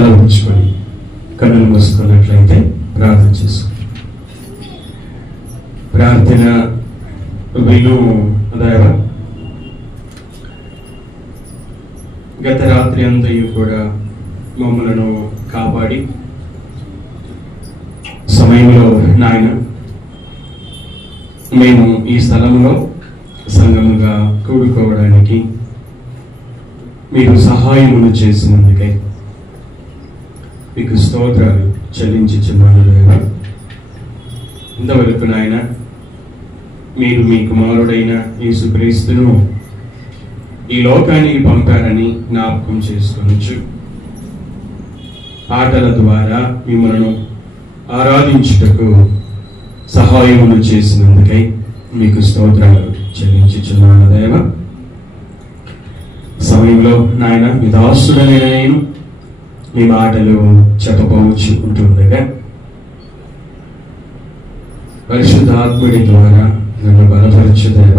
తల ఉంచుకొని కన్నులు మూసుకున్నట్లయితే ప్రార్థన చేసుకోండి. ప్రార్థన విను దేవ, గత రాత్రి అంతయు కూడా మమ్మలను కాపాడి సమయంలో నాయన మేము ఈ స్థలంలో సంఘముగా కూడుకోవడానికి మీరు సహాయమును చేసినందుకై మీకు స్తోత్రాలు చెల్లించుచున్నాను దేవ. ఇంతవరకు నాయన మీరు మీ కుమారుడైన యేసుక్రీస్తును ఈ లోకానికి పంపారని జ్ఞాపకం చేసుకొనొచ్చు. పాటల ద్వారా మిమ్మల్ని ఆరాధించుటకు సహాయమును చేసినందుకై మీకు స్తోత్రాలు చెల్లించుచున్నాను దేవ. సమయంలో నాయన మీ దాసుడైన నేను మీ మాటలు చెప్పబోచు ఉంటుండగా పరిశుద్ధాత్ముడి ద్వారా నన్ను బలపరచు దేవ.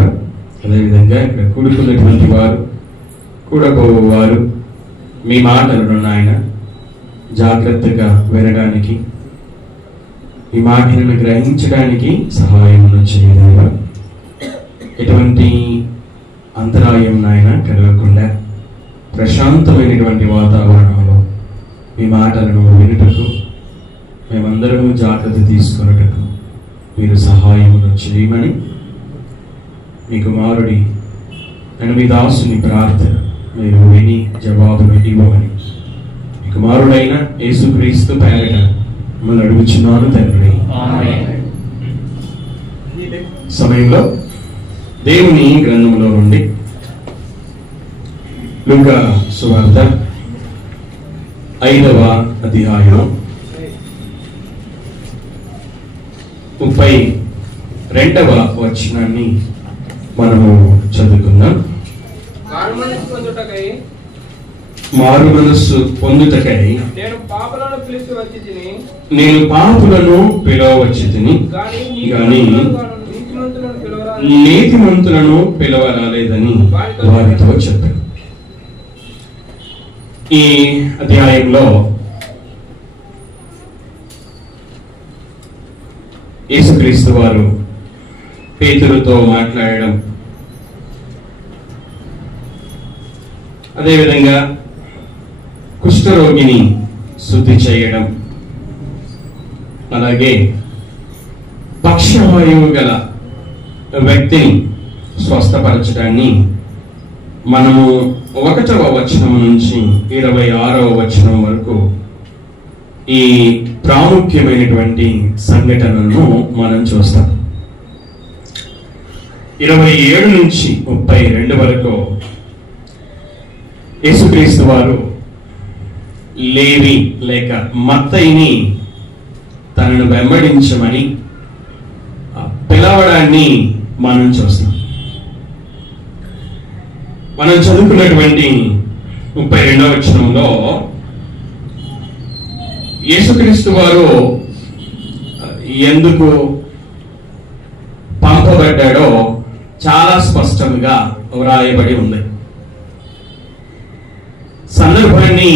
అదేవిధంగా ఇక్కడ కూడుకున్నటువంటి వారు కూడబోవారు మీ మాటలను నాయన జాగ్రత్తగా వినడానికి, ఈ మాటలను గ్రహించడానికి సహాయమును చేయదేవా. ఎటువంటి అంతరాయం నాయన కలగకుండా ప్రశాంతమైనటువంటి వాతావరణంలో మీ మాటలను వినుటకు మేమందరము జాగ్రత్త తీసుకొనుటకు మీరు సహాయమును చేయమని మీ కుమారుడి నేను మీ దాసుని ప్రార్థన మీరు విని జవాబును ఇవ్వమని మీ కుమారుడైన యేసుక్రీస్తు పేరట మిమ్మల్ని అడుగుచున్నాను తండ్రి. సమయంలో దేవుని గ్రంథంలో నుండి లూకా సువార్త 5వ అధ్యాయం 32వ వచనాన్ని మనము చదువుకుందాం. మారు మనస్సు పొందుటకై నేను పాపులను పిలవవచ్చి తిని గాని నీతిమంతులను పిలవరాలేదని వారితో చెప్పాడు. ఈ అధ్యాయంలో యేసుక్రీస్తు వారు పేతురుతో మాట్లాడడం, అదేవిధంగా కుష్ఠరోగిని శుద్ధి చేయడం, అలాగే పక్షవాయువు గల వ్యక్తిని స్వస్థపరచడాన్ని మనము 1వ వచనం నుంచి 26వ వచనం వరకు ఈ ప్రాముఖ్యమైనటువంటి సంఘటనలను మనం చూస్తాం. 27 నుంచి 32 వరకు యేసుక్రీస్తు వారు లేవి లేక మత్తయిని తనను వెంబడించమని పిలవడాన్ని మనం చూస్తాం. మనం చదువుకున్నటువంటి 32వ వచనంలో యేసుక్రీస్తు వారు ఎందుకు పంపబడ్డాడో చాలా స్పష్టంగా వ్రాయబడి ఉంది. సందర్భాన్ని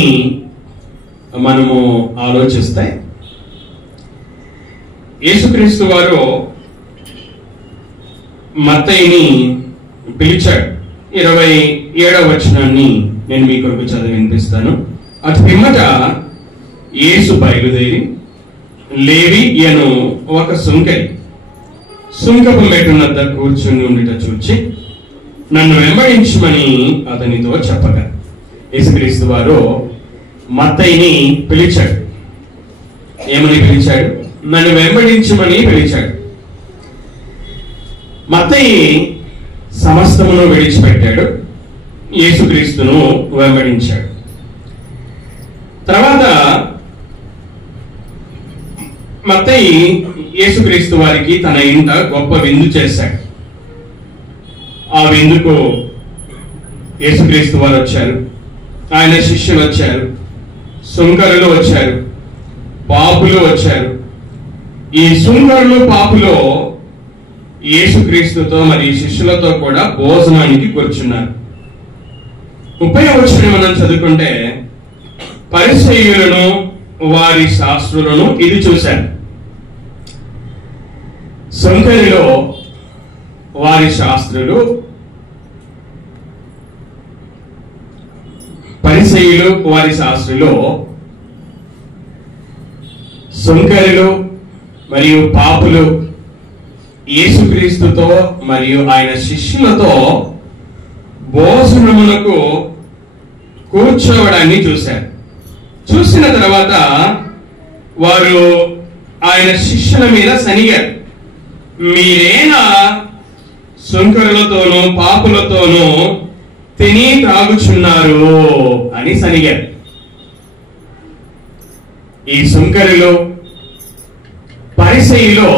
మనము ఆలోచిస్తే యేసుక్రీస్తు వారు మత్తయిని పిలిచాడు. 27వ వచనాన్ని నేను మీ కొరకు చదివి వినిపిస్తాను. అటు పిమ్మట యేసు బయలుదేరి లేవి అను ఒక సుంకపు మెట్టు వద్ద కూర్చుని ఉండిట చూచి నన్ను వెంబడించమని అతనితో చెప్పగా యేసుక్రీస్తు వారు మత్తయిని పిలిచాడు. ఏమని పిలిచాడు? నన్ను వెంబడించమని పిలిచాడు. మత్తయి సమస్తమును విడిచిపెట్టాడు, యేసుక్రీస్తును వెంబడించాడు. తర్వాత మత్తయి యేసుక్రీస్తు వారికి తన ఇంట గొప్ప విందు చేశాడు. ఆ విందుకు యేసుక్రీస్తు వారు వచ్చారు, ఆయన శిష్యులు వచ్చారు, సుంకరులు వచ్చారు, పాపులు వచ్చారు. ఈ సుంకరులు పాపులు యేసుక్రీస్తుతో మరి శిష్యులతో కూడా భోజనానికి కూర్చున్నారు. 30వ వచనం మనం చదువుకుంటే పరిసయ్యులను వారి శాస్త్రులను ఇది చూశాను. సుంకరిలో వారి శాస్త్రులు, పరిసయ్యులు వారి శాస్త్రులు సుంకరులు మరియు పాపులు యేసుక్రీస్తుతో మరియు ఆయన శిష్యులతో భోజనమునకు కూర్చోవడాన్ని చూశారు. చూసిన తర్వాత వారు ఆయన శిష్యుల మీద సనిగారు. మీరేనా సుంకరులతోనూ పాపులతోనూ తిని తాగుచున్నారు అని సనిగారు. ఈ సుంకరులు పరిసయ్యులు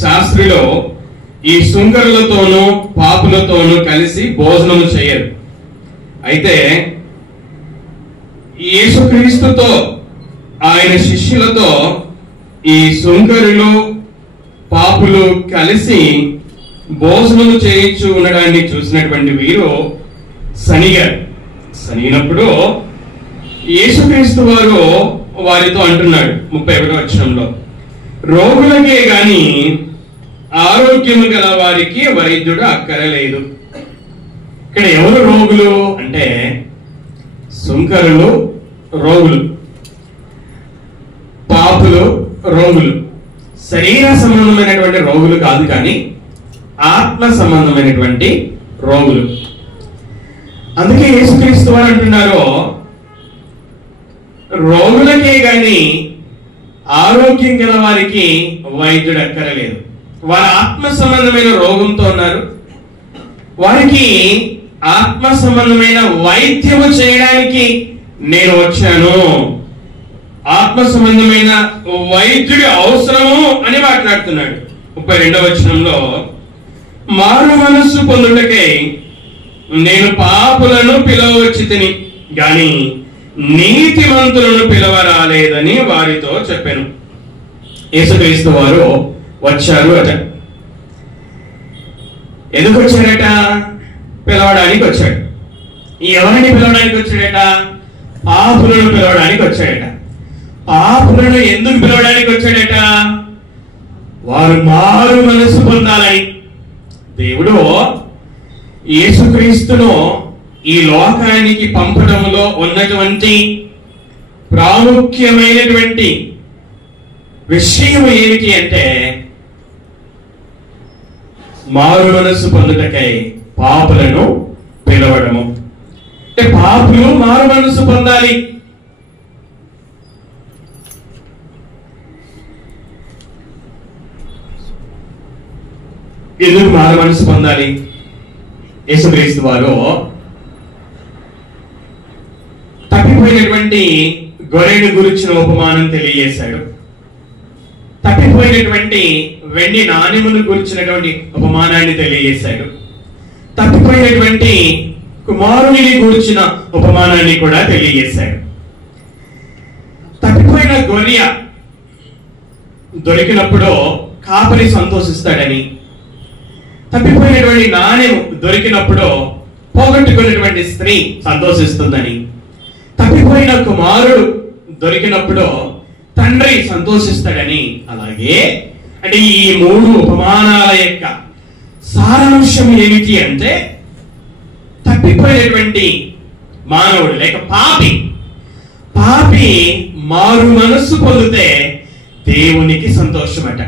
శాస్త్రులు ఈ సుంకరులతోనూ పాపులతోనూ కలిసి భోజనము చేయరు. అయితే యేసుక్రీస్తుతో ఆయన శిష్యులతో ఈ సుంకరులు పాపులు కలిసి భోజనము చేయించు ఉండడాన్ని చూసినటువంటి వీరు సనిగినప్పుడు యేసుక్రీస్తు వారు వారితో అంటున్నాడు 31వ వచనంలో, రోగులకే గాని ఆరోగ్యము గల వారికి వైద్యుడు అక్కరలేదు. ఇక్కడ ఎవరు రోగులు అంటే సుంకరులు రోగులు, పాపులు రోగులు. శరీర సంబంధమైనటువంటి రోగులు కాదు, కానీ ఆత్మ సంబంధమైనటువంటి రోగులు. అందుకే యేసుక్రీస్తు వారు అంటున్నారు, రోగులకే గాని ఆరోగ్యం గల వారికి వైద్యుడు అక్కరలేదు. వారు ఆత్మ సంబంధమైన రోగంతో ఉన్నారు. వారికి ఆత్మ సంబంధమైన వైద్యము చేయడానికి నేను వచ్చాను, ఆత్మ సంబంధమైన వైద్యుడి అవసరము అని మాట్లాడుతున్నాడు. 32వ వచనంలో, మారు మనస్సు పొందుటకై నేను పాపులను పిలవచ్చి తిని గాని నీతిమంతులను పిలవరాలేదని వారితో చెప్పాను. యేసుక్రీస్తు వారు వచ్చారు అట. ఎందుకు వచ్చారట? పిలవడానికి వచ్చాడు. ఎవరిని పిలవడానికి వచ్చాడట? పాపులను పిలవడానికి వచ్చాడట. పాపులను ఎందుకు పిలవడానికి వచ్చాడట? వారు మారు మనసు పొందాలని. దేవుడు యేసుక్రీస్తును ఈ లోకానికి పంపడంలో ఉన్నటువంటి ప్రాముఖ్యమైనటువంటి విషయం ఏమిటి అంటే, మారు మనస్సు పొందుటకై పాపులను పిలవడము. అంటే పాపులు మారు మనస్సు పొందాలి. ఎందుకు మారు మనస్సు పొందాలి? యేసుక్రీస్తు వారు తప్పిపోయినటువంటి గొర్రెను గురించిన ఉపమానం తెలియజేశాడు. తప్పిపోయినటువంటి వెండి నాణెమును గురించినటువంటి ఉపమానాన్ని తెలియజేశాడు. తప్పిపోయినటువంటి కుమారుని గురించిన ఉపమానాన్ని కూడా తెలియజేశాడు. తప్పిపోయిన గొర్రె దొరికినప్పుడు కాపరి సంతోషిస్తాడని, తప్పిపోయినటువంటి నాణెం దొరికినప్పుడు పోగొట్టుకున్నటువంటి స్త్రీ సంతోషిస్తుందని, తప్పిపోయిన కుమారుడు దొరికినప్పుడు తండ్రి సంతోషిస్తాడని, అలాగే అంటే ఈ మూడు ఉపమానాల యొక్క సారాంశం ఏమిటి అంటే, తప్పిపోయినటువంటి మానవుడు లేక పాపి మారు మనస్సు పొందితే దేవునికి సంతోషమట,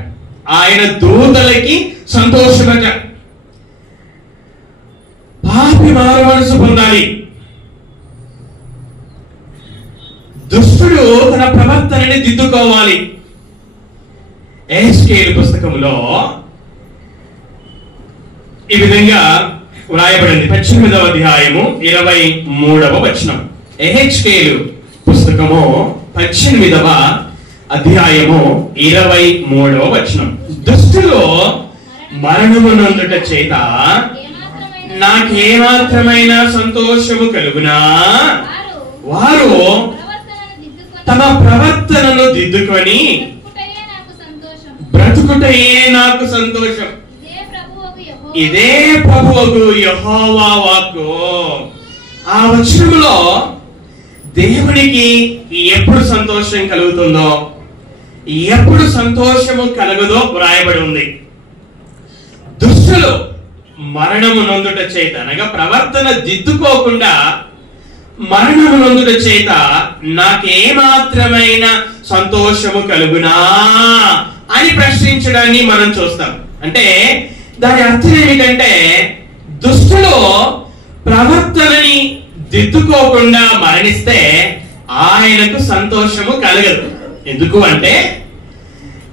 ఆయన దూతలకి సంతోషమట. పాపి మారు మనస్సు పొందాలి. దుష్టుడు తన ప్రవర్తనని దిద్దుకోవాలి. ఎహెజ్కేలు పుస్తకంలో ఈ విధంగా వ్రాయబడింది. 18వ అధ్యాయము 23వ వచనం. ఎహెజ్కేలు పుస్తకము 18వ అధ్యాయము 23వ వచనం. దుష్టులు మరణమునందుట చేత నాకేమాత్రమైన సంతోషము కలుగునా, వారు తమ ప్రవర్తనను దిద్దుకొని బ్రతుకుటయే నాకు సంతోషం. ఇదే ప్రభువుకు యెహోవా వాక్కు. ఆ వచనంలో దేవునికి ఎప్పుడు సంతోషం కలుగుతుందో, ఎప్పుడు సంతోషము కలుగుదో వ్రాయబడి ఉంది. దుష్టులు మరణము నొందుట చేత, అనగా ప్రవర్తన దిద్దుకోకుండా మరణము నొందుట చేత నాకేమాత్రమైన సంతోషము కలుగునా అని ప్రశ్నించడాన్ని మనం చూస్తాం. అంటే దాని అర్థం ఏమిటంటే, దుష్టులు ప్రవర్తనని దిద్దుకోకుండా మరణిస్తే ఆయనకు సంతోషము కలగదు. ఎందుకు అంటే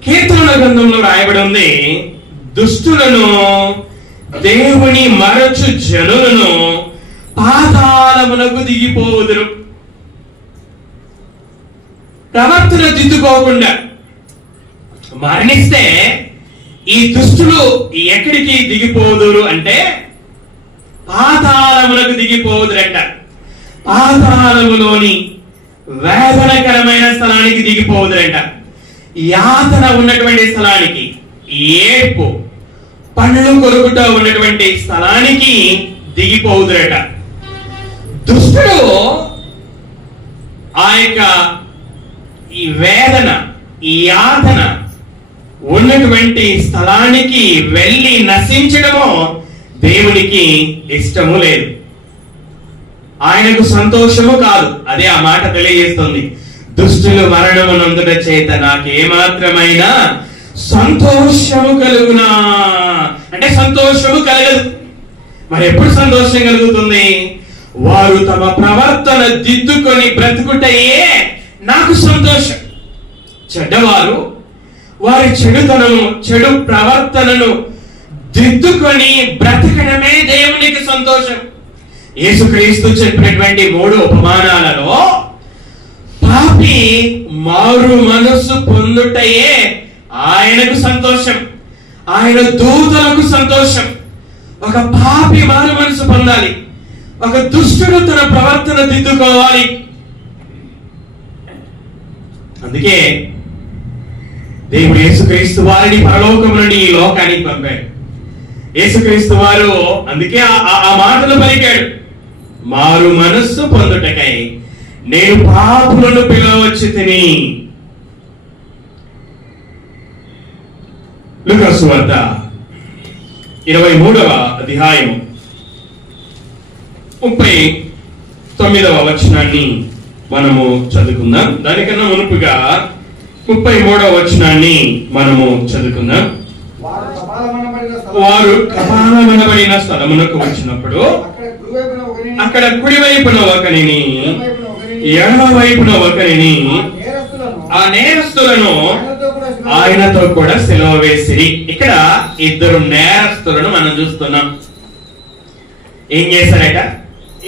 కీర్తనల గ్రంథంలో రాయబడి ఉంది, దుష్టులను దేవుని మరచు జనులను పాతాళమునకు దిగిపోవుదురు. ప్రవర్తన దిద్దుకోకుండా మరణిస్తే ఈ దుష్టులు ఎక్కడికి దిగిపోదురు అంటే పాతాళమునకు దిగిపోదురంట. పాతాళములోని వేదనకరమైన స్థలానికి దిగిపోదురంట. యాతన ఉన్నటువంటి స్థలానికి, ఏడ్పు పండ్లు కొరుకుట ఉన్నటువంటి స్థలానికి దిగిపోదురట. దుష్టుడు ఆ యొక్క ఈ వేదన, ఈ యాతన ఉన్నటువంటి స్థలానికి వెళ్ళి నశించడము దేవునికి ఇష్టము లేదు, ఆయనకు సంతోషము కాదు. అదే ఆ మాట తెలియజేస్తుంది. దుష్టులు మరణము నందుట చేత నాకేమాత్రమైన సంతోషము కలుగునా అంటే సంతోషము కలగదు. మరి ఎప్పుడు సంతోషం కలుగుతుంది? వారు తమ ప్రవర్తన దిద్దుకొని బ్రతుకుటయే నాకు సంతోషం. చెడ్డవారు వారి చెడుతనము, చెడు ప్రవర్తనను దిద్దుకొని బ్రతకడమే దేవునికి సంతోషం. యేసుక్రీస్తు చెప్పినటువంటి 3 ఉపమానాలలో పాపి మారు మనస్సు పొందుటయే ఆయనకు సంతోషం, ఆయన దూతలకు సంతోషం. ఒక పాపి మారు మనసు పొందాలి, ఒక దుష్టుడు తన ప్రవర్తన దిద్దుకోవాలి. అందుకే దేవుడు యేసుక్రీస్తు వారిని పరలోకం నుండి ఈ లోకానికి పంపాడు. యేసుక్రీస్తు వారు అందుకే ఆ మాటలు పలికాడు, మారు మనస్సు పొందుటకై నేను పాపులను పిలవచ్చి తిని. లూకా సువార్త 23వ అధ్యాయం 39వ వచనాన్ని మనము చదువుకుందాం. దానికన్నా మునుపుగా 33వ వచనాన్ని మనము చదువుకుందాం. వారు కపాలమనబడిన స్థలమునకు వచ్చినప్పుడు అక్కడ కుడివైపున ఒకరిని, ఎడమ వైపున ఒకరిని, ఆ నేరస్తులను ఆయనతో కూడా సిలువ వేసిరి. ఇక్కడ 2 నేరస్తులను మనం చూస్తున్నాం. ఏం చేశారట?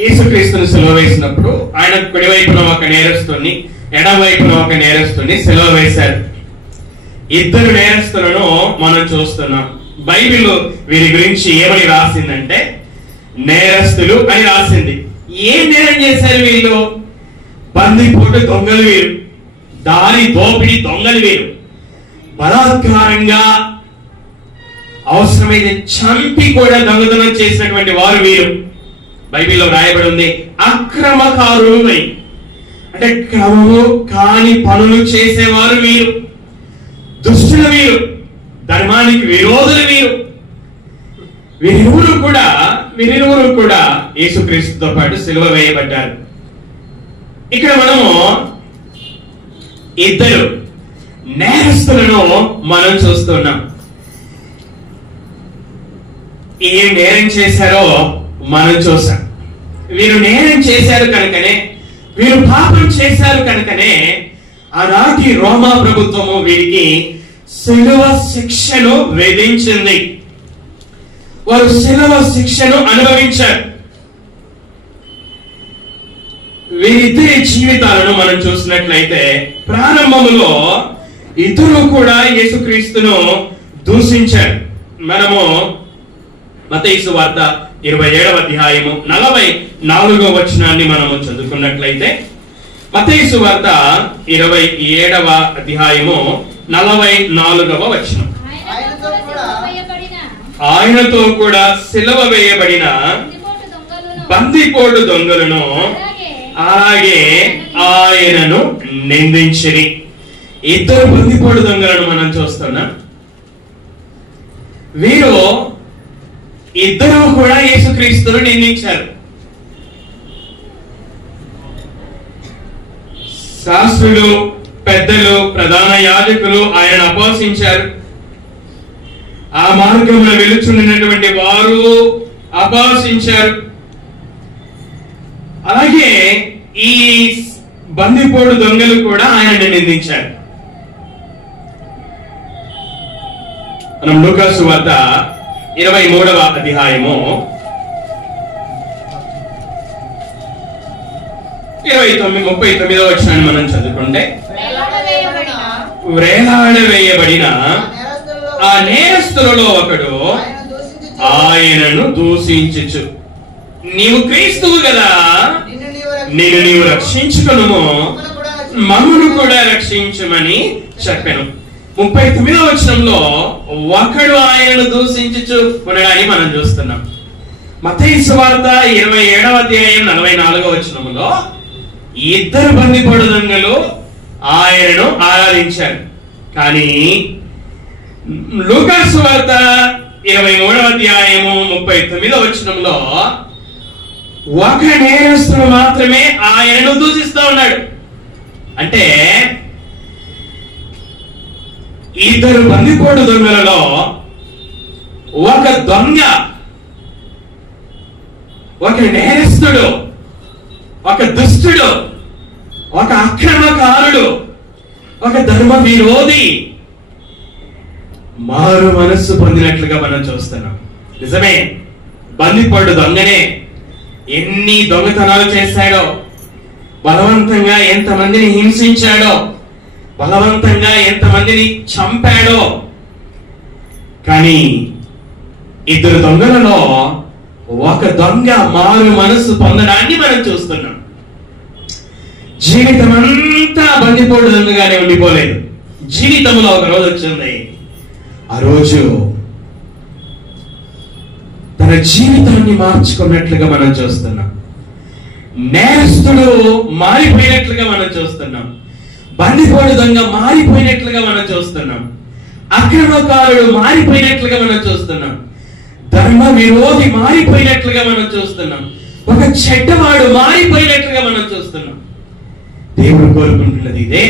యేసుక్రీస్తుని సిలువ వేసినప్పుడు ఆయన కుడివైపున ఒక నేరస్తుని, ఎడమ వైపున ఒక నేరస్తుని సిలువ వేశారు. 2 నేరస్తులను మనం చూస్తున్నాం. బైబిల్ వీరి గురించి ఏమని రాసిందంటే నేరస్తులు అని రాసింది. ఏం నేరం చేశారు వీళ్ళు? బందిపోటు దొంగలు వీరు, దారి దోపిడి దొంగలు వీరు, బలాత్కారంగా అవసరమైతే చంపి కూడా దొంగతనం చేసినటువంటి వారు వీరు. బైబిల్లో రాయబడి ఉంది అక్రమకారులు అని. అంటే క్రమము కాని పనులు చేసేవారు వీరు, దుష్టులు వీరు, ధర్మానికి విరోధులు వీరు. వీరిరువురు కూడా యేసుక్రీస్తుతో పాటు సిలువ వేయబడ్డారు. ఇక్కడ మనము 2 నేరస్తులను మనం చూస్తున్నాం. ఏం నేరం చేశారో మనం చూసాం. వీరు నేరం చేశారు కనుకనే, వీరు పాపం చేశారు కనుకనే ఆనాటి రోమా ప్రభుత్వము వీరికి శిలువ శిక్షను విధించింది. వారు శిలువ శిక్షను అనుభవించారు. వీరిద్దరి జీవితాలను మనం చూసినట్లయితే ప్రారంభములో ఇద్దరు కూడా యేసుక్రీస్తును దూషించారు. మనము మత్తయి సువార్త 27వ అధ్యాయము 44వ వచనాన్ని మనము చదువుకున్నట్లయితే, మత్తయి సువార్త 27వ అధ్యాయము 44వ వచనం. ఆయనతో కూడా సిలువ వేయబడిన బందిపోటు దొంగలను అలాగే ఆయనను నిందించిరి. ఇద్దరు బందిపోటు దొంగలను మనం చూస్తున్నాం. వీరు ఇద్దరు కూడా యేసుక్రీస్తును నిందించారు. శాస్త్రులు, పెద్దలు, ప్రధాన యాజకులు ఆయనను అపహసించారు. ఆ మార్గంలో వెలుచున్నటువంటి వారు అపహసించారు. అలాగే ఈ బందిపోటు దొంగలు కూడా ఆయనను నిందించారు. మనం లూకా సువార్త 23వ అధ్యాయము 39వ వచనాన్ని మనం చదువుకుంటే, వేలాడవేయబడిన ఆ నేరస్తులలో ఒకడు ఆయనను దూషించుచు, నీవు క్రీస్తువు కదా, నీవు రక్షించుకొనుము, మమ్మను కూడా రక్షించమని చెప్పాను. 39వ వచనంలో ఒకడు ఆయనను దూషించుచు ఉండడాన్ని మనం చూస్తున్నాం. మత్తయి సువార్త 27వ అధ్యాయం 44వ వచనంలో ఇద్దరు బందిపోటు దొంగలు ఆయనను ఆరాధించారు. కానీ లూకా సువార్త 23వ అధ్యాయము 39వ వచనంలో ఒక నేరస్తుడు మాత్రమే ఆయనను దూషిస్తూ ఉన్నాడు. అంటే ఇద్దరు బందిపోటు దొంగలలో ఒక దొంగ, ఒక నేరస్తుడు, ఒక దుష్టుడు, ఒక అక్రమకారుడు, ఒక ధర్మ విరోధి మారు మనస్సు పొందినట్లుగా మనం చూస్తున్నాం. నిజమే, బందిపోటు దొంగనే. ఎన్ని దొంగతనాలు చేశాడో, బలవంతంగా ఎంతమందిని హింసించాడో, బలవంతంగా ఎంతమందిని చంపాడో. కానీ ఇద్దరు దొంగలలో ఒక దొంగ మారు మనస్సు పొందడాన్ని మనం చూస్తున్నాం. జీవితం అంతా బందిపోటు దొంగగానే ఉండిపోలేదు. జీవితంలో ఒక రోజు వచ్చింది. ఆ రోజు తన జీవితాన్ని మార్చుకున్నట్లుగా మనం చూస్తున్నాం. నేరస్తుడు మారిపోయినట్లుగా మనం చూస్తున్నాం. బందిపోటు దొంగ మారిపోయినట్లుగా మనం చూస్తున్నాం. అక్రమకారుడు మారిపోయినట్లుగా మనం చూస్తున్నాం. ధర్మ విరోధి మారిపోయినట్లుగా మనం చూస్తున్నాం. ఒక చెడ్డవాడు మారిపోయినట్లుగా మనం చూస్తున్నాం. దేవుడు కోరుకుంటున్నది ఇదే.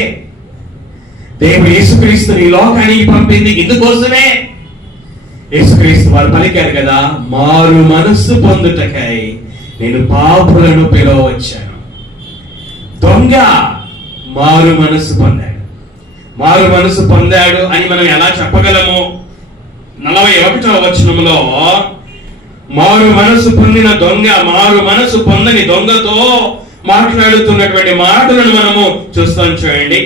దేవుడు యేసుక్రీస్తుని ఈ లోకానికి పంపింది ఇందుకోసమే. యేసుక్రీస్తు వారు పలికారు కదా, మారు మనస్సు పొందుటకై నేను పాపులను పిలవచ్చాను. దొంగ మారు మనస్సు పొందాడు. మారు మనస్సు పొందాడు అని మనం ఎలా చెప్పగలము? 41వ వచనంలో మారు మనస్సు పొందిన దొంగ మారు మనస్సు పొందని దొంగతో మాట్లాడుతున్నటువంటి మాటలను మనము చూస్తాం. చూడండి,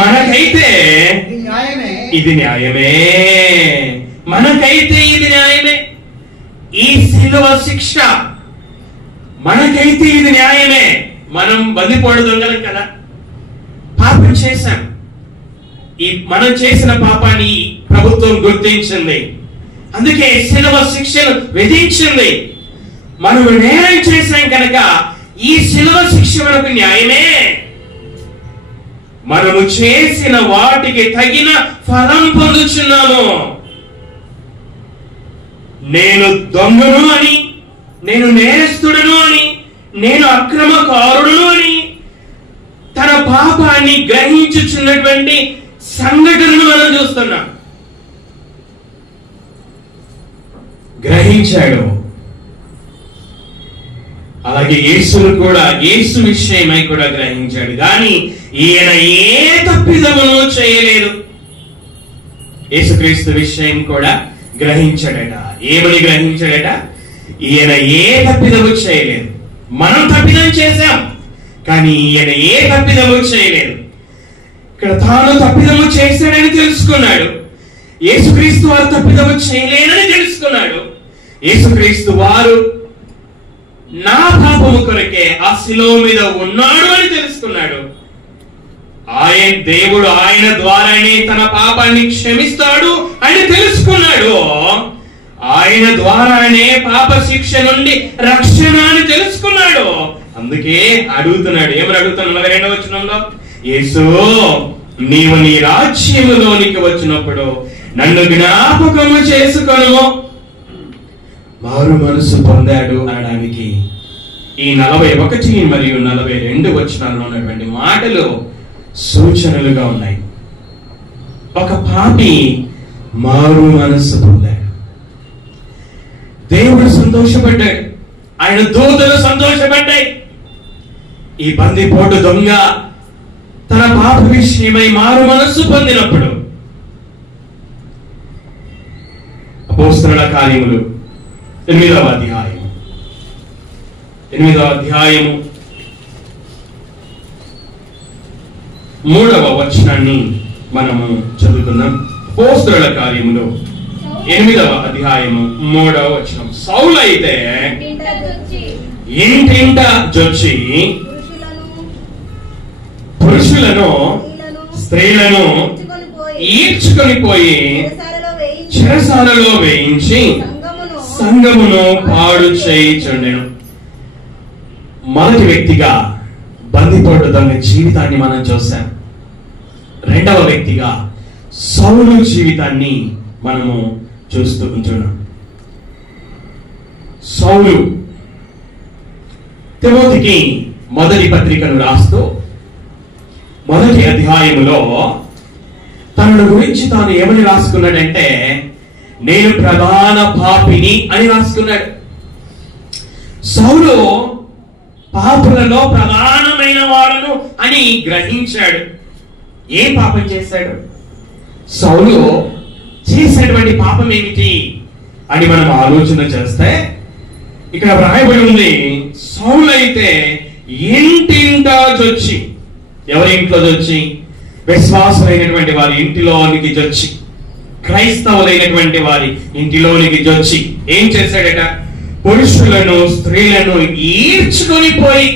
మనకైతే ఇది న్యాయమే, మనకైతే ఇది న్యాయమే. ఈ శిలువ శిక్ష మనకైతే ఇది న్యాయమే. మనం బందిపోటు దొంగలం కదా, పాపం చేశాం. ఈ మనం చేసిన పాపాన్ని ప్రభుత్వం గుర్తించింది, అందుకే శిలువ శిక్షను విధించింది. మనం నేరం చేశాం కనుక ఈ శిలువ శిక్ష మనకు న్యాయమే. మనము చేసిన వాటికి తగిన ఫలం పొందుచున్నాము. నేను దొంగను అని, నేను నేరస్తుడను అని, నేను అక్రమకారుడును అని తన పాపాన్ని గ్రహించుచున్నటువంటి సంఘటనను మనం చూస్తున్నాం. గ్రహించాడు. అలాగే యేసును కూడా, యేసు విషయమై కూడా గ్రహించాడు. కానీ ఈయన ఏ తప్పిదమును చేయలేదు. యేసుక్రీస్తు విషయం కూడా గ్రహించాడట. ఏమని గ్రహించాడట? ఈయన ఏ తప్పిదము చేయలేదు. మనం తప్పిదం చేశాం, కానీ ఈయన ఏ తప్పిదము చేయలేదు. ఇక్కడ తాను తప్పిదము చేశాడని తెలుసుకున్నాడు. యేసుక్రీస్తు వారు తప్పిదము చేయలేదని తెలుసుకున్నాడు. యేసుక్రీస్తు వారు నా పాపము కొరకే ఆ శిలువ మీద ఉన్నాడు అని తెలుసుకున్నాడు. ఆయన దేవుడు ఆయన ద్వారానే తన పాపాన్ని క్షమిస్తాడు అని తెలుసుకున్నాడు. ఆయన ద్వారానే పాప శిక్ష నుండి రక్షణ అని తెలుసుకున్నాడు. అందుకే అడుగుతున్నాడు. ఏమని అడుగుతాను? 42వ వచనంలో, యేసు నీవు నీ రాజ్యములోనికి వచ్చినప్పుడు నన్ను జ్ఞాపకము చేసుకొనుము. మారు మనసు పొందాడు అనడానికి ఈ 41 మరియు 42 వచనాల్లో ఉన్నటువంటి మాటలు సూచనలుగా ఉన్నాయి. ఒక పాపి మారు మనసు పొందాడు. దేవుడు సంతోషపడ్డాడు. ఆయన దూతలు సంతోషపడ్డాయి. ఈ బందిపోటు దొంగ తన పాప విషయమై మారు మనస్సు పొందినప్పుడు అపోస్తలుల కార్యములు 8వ అధ్యాయము 3వ వచనాన్ని మనము చదువుకుందాం. అపోస్తలుల కార్యములు 8వ అధ్యాయము 3వ వచనం. సౌలు అయితే ఇంటింట జొచ్చి పురుషులను స్త్రీలను ఈడ్చుకొని పోయి చెరసాలలో వేయించి సంఘమును పాడు చేయుచుండెను. మొదటి వ్యక్తిగా బందిపోటు దొంగ జీవితాన్ని మనం చూసాం. రెండవ వ్యక్తిగా సౌలు జీవితాన్ని మనము చూస్తూ ఉంటున్నాం. సౌలు తిమోతికి మొదటి పత్రికను రాస్తూ మొదటి అధ్యాయములో తనను గురించి తాను ఏమని రాసుకున్నాడంటే, నేను ప్రధాన పాపిని అని రాసుకున్నాడు. సౌలు పాపులలో ప్రధానమైన వాడును అని గ్రహించాడు. ఏం పాపం చేశాడు? సౌలు చేసినటువంటి పాపం ఏమిటి అని మనం ఆలోచన చేస్తే ఇక్కడ వ్రాయబడి ఉంది, సౌలు అయితే ఇంటింటా జొచ్చి, ఎవరి ఇంట్లో జొచ్చి? విశ్వాసులైనటువంటి వారి ఇంటిలోనికి జొచ్చి, క్రైస్తవులైనటువంటి వారి ఇంటిలోనికి జొచ్చి ఏం చేశాడట? పురుషులను స్త్రీలను ఈడ్చుకొని పోయి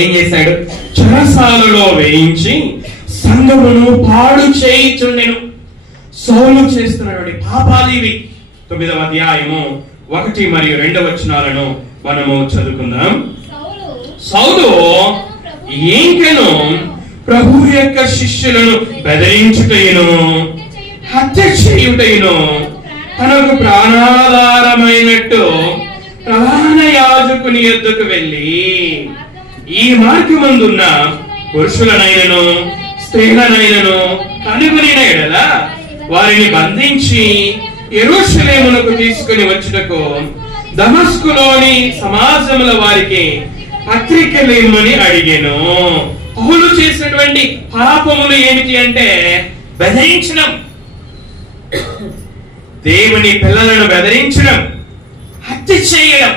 ఏం చేశాడు? చెరసాలలో వేయించి సంఘమును పాడు చేయుచుండెను. సౌలు చేస్తున్నటువంటి పాపాలు ఇవి. 9వ అధ్యాయము 1 మరియు 2 వచనాలను మనము చదువుకుందాం. సౌలు ఇంకను ప్రభు యొక్క శిష్యులను బెదిరించుటయును హత్య చేయుటయును తనకు ప్రాణాధారమైనట్టు ప్రధాన యాజకుని యొద్దకు వెళ్ళి ఈ మార్గమందున్న పురుషులనైనను స్త్రీలనైనను కనుగొనిన ఎడల వారిని బంధించి యెరూషలేమునకు తీసుకుని వచ్చుటకు దమస్కులోని సమాజముల వారికి పత్రికలేమని అడిగాను. పౌలు చేసినటువంటి పాపములు ఏమిటి అంటే బెదిరించడం, దేవుని పిల్లలను బెదిరించడం, హత్య చేయడం.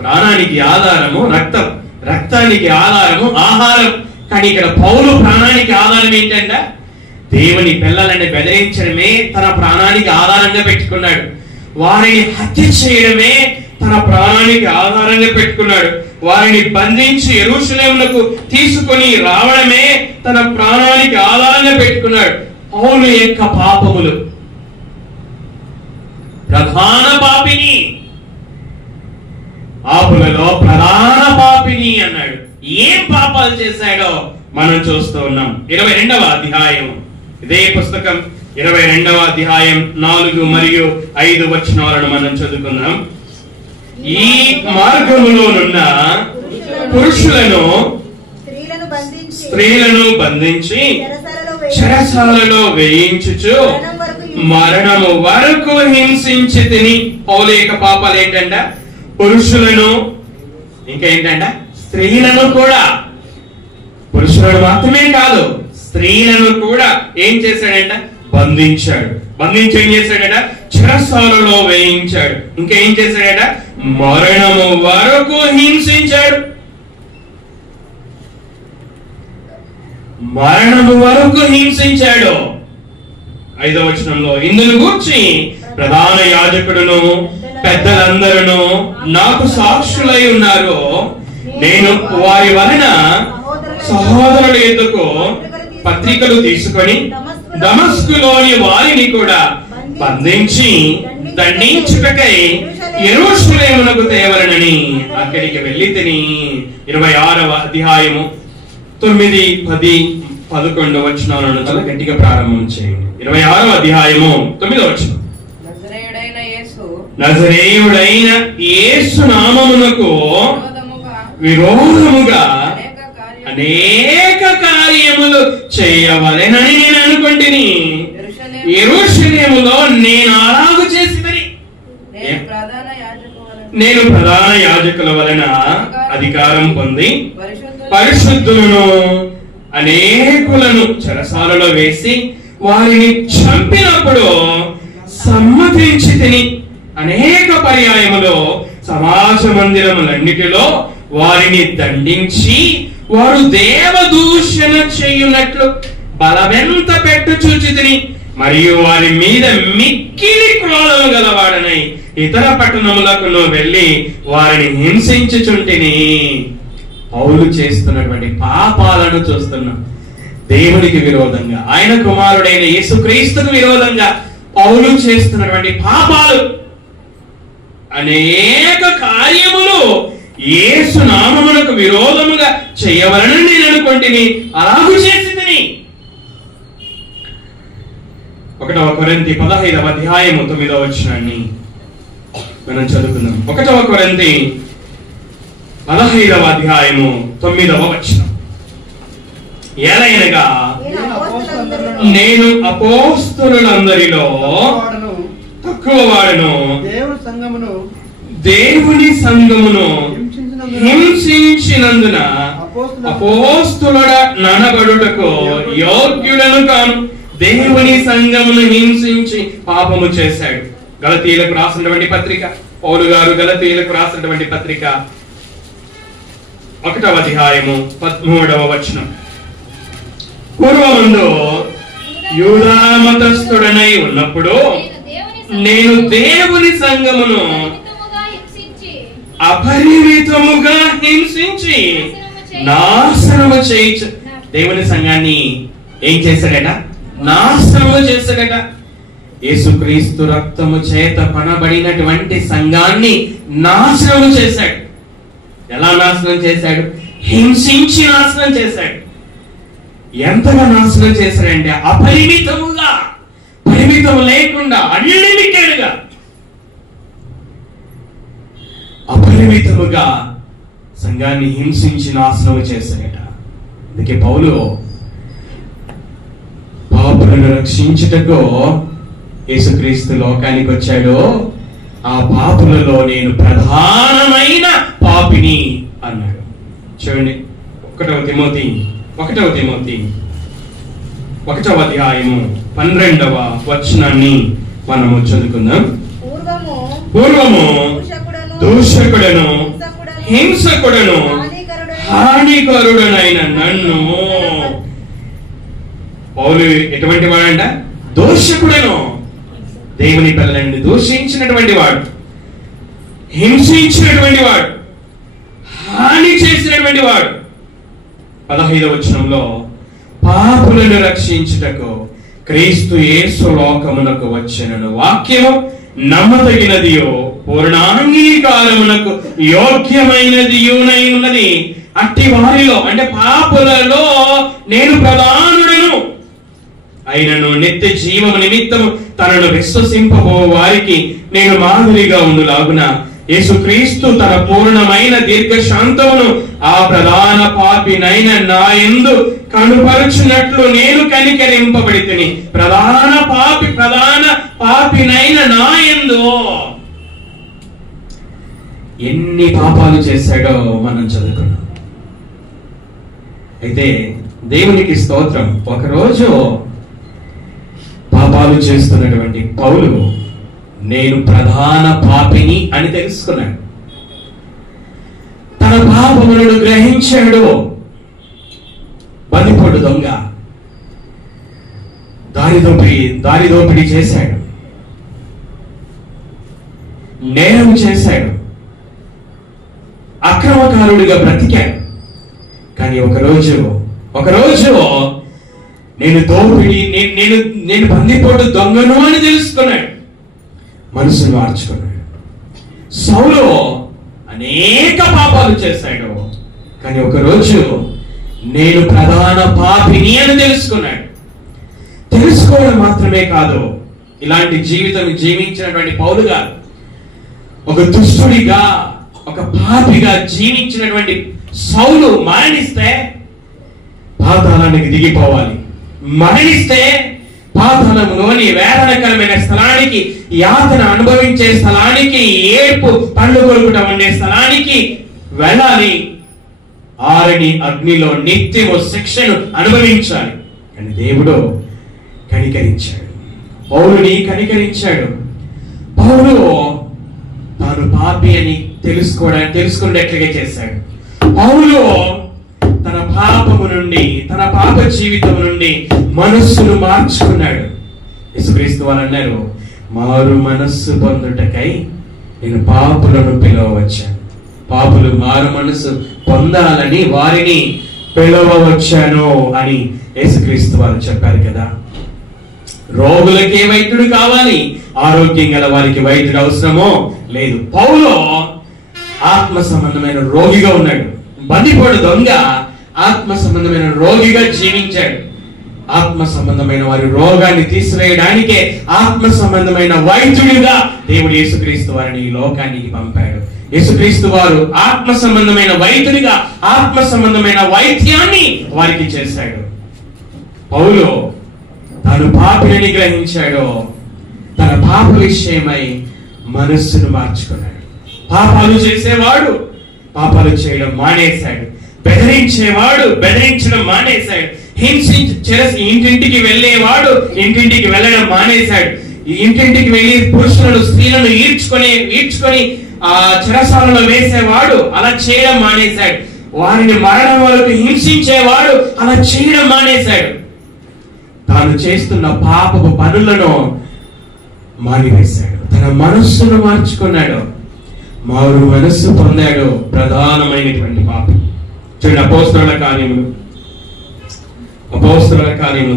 ప్రాణానికి ఆధారము రక్తం, రక్తానికి ఆధారము ఆహారం. కానీ ఇక్కడ పౌలు ప్రాణానికి ఆధారం ఏంటంటే దేవుని పిల్లలని బెదిరించడమే తన ప్రాణానికి ఆధారంగా పెట్టుకున్నాడు. వారిని హత్య చేయడమే తన ప్రాణానికి ఆధారంగా పెట్టుకున్నాడు. వారిని బంధించి యెరూషలేమునకు తీసుకొని రావడమే తన ప్రాణానికి ఆధారంగా పెట్టుకున్నాడు. పౌలు యొక్క పాపములు, ప్రధాన పాపిని, పాపులలో ప్రధాన పాపిని అన్నాడు. ఏం పాపాలు చేశాడో మనం చూస్తూ ఉన్నాం. 22వ అధ్యాయం, ఇదే పుస్తకం 22వ అధ్యాయం 4 మరియు 5 వచనాలను మనం చదువుకుందాం. ఈ మార్గములోనున్న పురుషులను స్త్రీలను బంధించి చెరసాలలో వేయించుచు మరణము వరకు హింసించి తిని. పౌలు యొక్క పాపాలు ఏంటంట? పురుషులను, ఇంకా ఏంటంట? స్త్రీలను కూడా. పురుషులను మాత్రమే కాదు, స్త్రీలను కూడా ఏం చేశాడంట? బంధించాడు. బంధించి ఏం చేశాడట? చెరసాలలో వేయించాడు. ఇంకా ఏం చేశాడట? మరణము వరకు హింసించాడు. మరణము వరకు హింసించాడు. 5వ వచనంలో, ఇందును గూర్చి ప్రధాన యాజకుడును పెద్దలందరూ నాకు సాక్షులై ఉన్నారు. నేను వారి వలన సహోదరుల యొద్దకు పత్రికలు తీసుకొని దమస్కులోని వారిని కూడా బంధించి దండించుటకై యెరూషలేమునకు తేవలనని అక్కడికి వెళ్ళి తిని. 26వ అధ్యాయము 9, 10, 11 వచనాలను చాలా గట్టిగా ప్రారంభం చేయండి. 26వ అధ్యాయము 9వ వచనం. నజరేయుడైన యేసు నామమునకు విరోధముగా అనేక కార్యములు చేయవలెనని నేను అనుకుంటుని. యెరూషలేములో నేను అలాగు చేసిదని నేను ప్రధాన యాజకుల వలన అధికారం పొంది పరిశుద్ధులను అనేకులను చెరసాలలో వేసి వారిని చంపినప్పుడు సమ్మతించి తిని. అనేక పర్యాయములో సమాజ మందిరములన్నిటిలో వారిని దండించి వారు దేవదూషణ చేయునట్లు బలమెంత పెట్టు చూచితిని. మరియు వారి మీద మిక్కిలి క్రోధము గలవాడనై ఇతర పట్టణములకు వెళ్ళి వారిని హింసించుచుంటిని. పౌలు చేస్తున్నటువంటి పాపాలను చూస్తున్నాం. దేవునికి విరోధంగా, ఆయన కుమారుడైన యేసుక్రీస్తుకు విరోధంగా పౌలు చేస్తున్నటువంటి పాపాలు, అనేక కార్యములు యేసు నామమునకు విరోధముగా చేయవలనని నేను అనుకుంటుని, అలాగూ చేసిందని. 1 కొరింథీ 15వ అధ్యాయము 9వ వచనాన్ని మనం చదువుకుందాం. 1 కొరింథీ 15వ అధ్యాయము 9వ వచనం. ఏలైనగా నేను అపోస్తలులందరిలో తక్కువ వాడను, దేవుని సంఘమును హింసించినందున అపోస్తలుడ ననబడుటకు యోగ్యుడను కాను. దేవుని సంఘమును హింసించి పాపము చేశాడు. గలతీయులకు రాసినటువంటి పత్రిక, పౌలు గారు గలతీయులకు రాసినటువంటి పత్రిక 1వ అధ్యాయము 13వ వచనం. పూర్వమందు యూదా మతస్థుడనై ఉన్నప్పుడు నేను దేవుని సంఘమును అపరిమితముగా హింసించి నాశనము చేయించు. దేవుని సంఘాన్ని ఏం చేశాడట? నాశనము చేశాడట. యేసుక్రీస్తు రక్తము చేత పనబడినటువంటి సంఘాన్ని నాశనము చేశాడు. ఎలా నాశనం చేశాడు? హింసించి నాశనం చేశాడు. ఎంతగా నాశనం చేశాడంటే అపరిమితముగా, పరిమితం లేకుండా, అన్లిమిటెడ్ గా, అపరిమితముగా సంఘాన్ని హింసించి నాశనం చేశాడట. అందుకే పౌలు పాపులను రక్షించుటకు యేసుక్రీస్తు లోకానికి వచ్చాడు. ఆ పాపులలో నేను ప్రధానమైన పాపిని అన్నాడు. చూడండి, 1వ తిమోతి 1వ అధ్యాయము 12వ వచనాన్ని మనము చదువుకుందాం. పూర్వము దూషకుడను హింసకుడను హానికరుడనైన నన్ను. పౌలు ఎటువంటి వాడంట? దూషకుడను, దేవుని పిల్లలని దూషించినటువంటి వాడు, హింసించినటువంటి వాడు, హాని చేసినటువంటి వాడు. 15వ వచనంలో పాపులను రక్షించుటకు క్రీస్తు యేసు లోకమునకు వచ్చెనను వాక్యము నమ్మదగినదియో పూర్ణాంగీకారమునకు యోగ్యమైనదియునై ఉన్నది. అట్టి వారిలో అంటే పాపులలో నేను ప్రధానుడను. అయినను నిత్య జీవము నిమిత్తము తనను విశ్వసింపబో వారికి నేను మాదిరిగా ఉండులాగున యేసుక్రీస్తు తన పూర్ణమైన దీర్ఘశాంతమును ఆ ప్రధాన పాపినైన నా యందు కనుపరుచున్నట్లు నేను కనికరింపబడితిని. ప్రధాన పాపినైన నా యందు ఎన్ని పాపాలు చేశాడో మనం చదువుకున్నాం. అయితే దేవునికి స్తోత్రం, ఒకరోజు పాపాలు చేస్తున్నటువంటి పౌలు నేను ప్రధాన పాపిని అని తెలుసుకున్నాడు. తన పాపములను గ్రహించాడు. బందిపోటు దొంగ, దారిదోపిడి చేశాడు, నేరం చేశాడు, అక్రమకారుడిగా బ్రతికాడు. కానీ ఒకరోజు నేను బందిపోటు దొంగను అని తెలుసుకున్నాడు. మనసును మార్చుకున్నాడు. సౌలు అనేక పాపాలు చేశాడు, కానీ ఒకరోజు నేను ప్రధాన పాపిని అని తెలుసుకున్నాడు. తెలుసుకోవడం మాత్రమే కాదు, ఇలాంటి జీవితం జీవించినటువంటి పౌలు గారు ఒక దుష్టుడిగా, ఒక పాపిగా జీవించినటువంటి సౌలు మరణిస్తే పాతాళానికి దిగిపోవాలి, మరణిస్తే పాతాళంలోని వేదనకరమైన స్థలానికి, యాతన అనుభవించే స్థలానికి, ఏడ్పు పండ్లు కొరుకుట ఉండే స్థలానికి వెళ్ళాలి, ఆరని అగ్నిలో నిత్యము శిక్షను అనుభవించాలి. కానీ దేవుడు కనికరించాడు, పౌలుని కనికరించాడు. పౌలు తాను పాపి అని తెలుసుకునేట్లుగా చేశాడు. పౌలు తన పాపము నుండి, తన పాప జీవితం నుండి మనస్సును మార్చుకున్నాడు. యేసుక్రీస్తు వారు అన్నారు, మారు మనస్సు పొందుటకై నేను పాపులను పిలవవచ్చాను. పాపులు మారు మనస్సు పొందాలని వారిని పిలవవచ్చాను అని యేసుక్రీస్తు వారు చెప్పారు కదా. రోగులకే వైద్యుడు కావాలి, ఆరోగ్యం గల వారికి వైద్యుడు అవసరమో లేదు. పౌలు ఆత్మ సంబంధమైన రోగిగా ఉన్నాడు. బందిపోడు దొంగ ఆత్మ సంబంధమైన రోగిగా జీవించాడు. ఆత్మ సంబంధమైన వారి రోగాన్ని తీసివేయడానికే ఆత్మ సంబంధమైన వైద్యుడిగా దేవుడు యేసుక్రీస్తు వారిని ఈ లోకానికి పంపాడు. యేసుక్రీస్తు వారు ఆత్మ సంబంధమైన వైద్యుడిగా ఆత్మ సంబంధమైన వైద్యాన్ని వారికి చేశాడు. పౌలు తాను పాపిని గ్రహించాడు, తన పాప విషయమై మనస్సును మార్చుకున్నాడు. పాపాలు చేసేవాడు పాపాలు చేయడం మానేశాడు, బెదిరించేవాడు బెదిరించడం మానేశాడు, ఇంటింటికి వెళ్ళేవాడు ఇంటింటికి వెళ్ళడం మానేశాడు, ఇంటింటికి వెళ్ళి పురుషులను స్త్రీలను ఈడ్చుకొని ఆ చెరసాలలో వేసేవాడు అలా చేయడం మానేశాడు, వారిని మరణం వరకు హింసించేవాడు అలా చేయడం మానేశాడు. తాను చేస్తున్న పాపపు పనులను మానివేశాడు, తన మనస్సును మార్చుకున్నాడు, మారు మనస్సు పొందాడు. ప్రధానమైనటువంటి పాపం చూడండి, అపోస్తలుల కార్యములు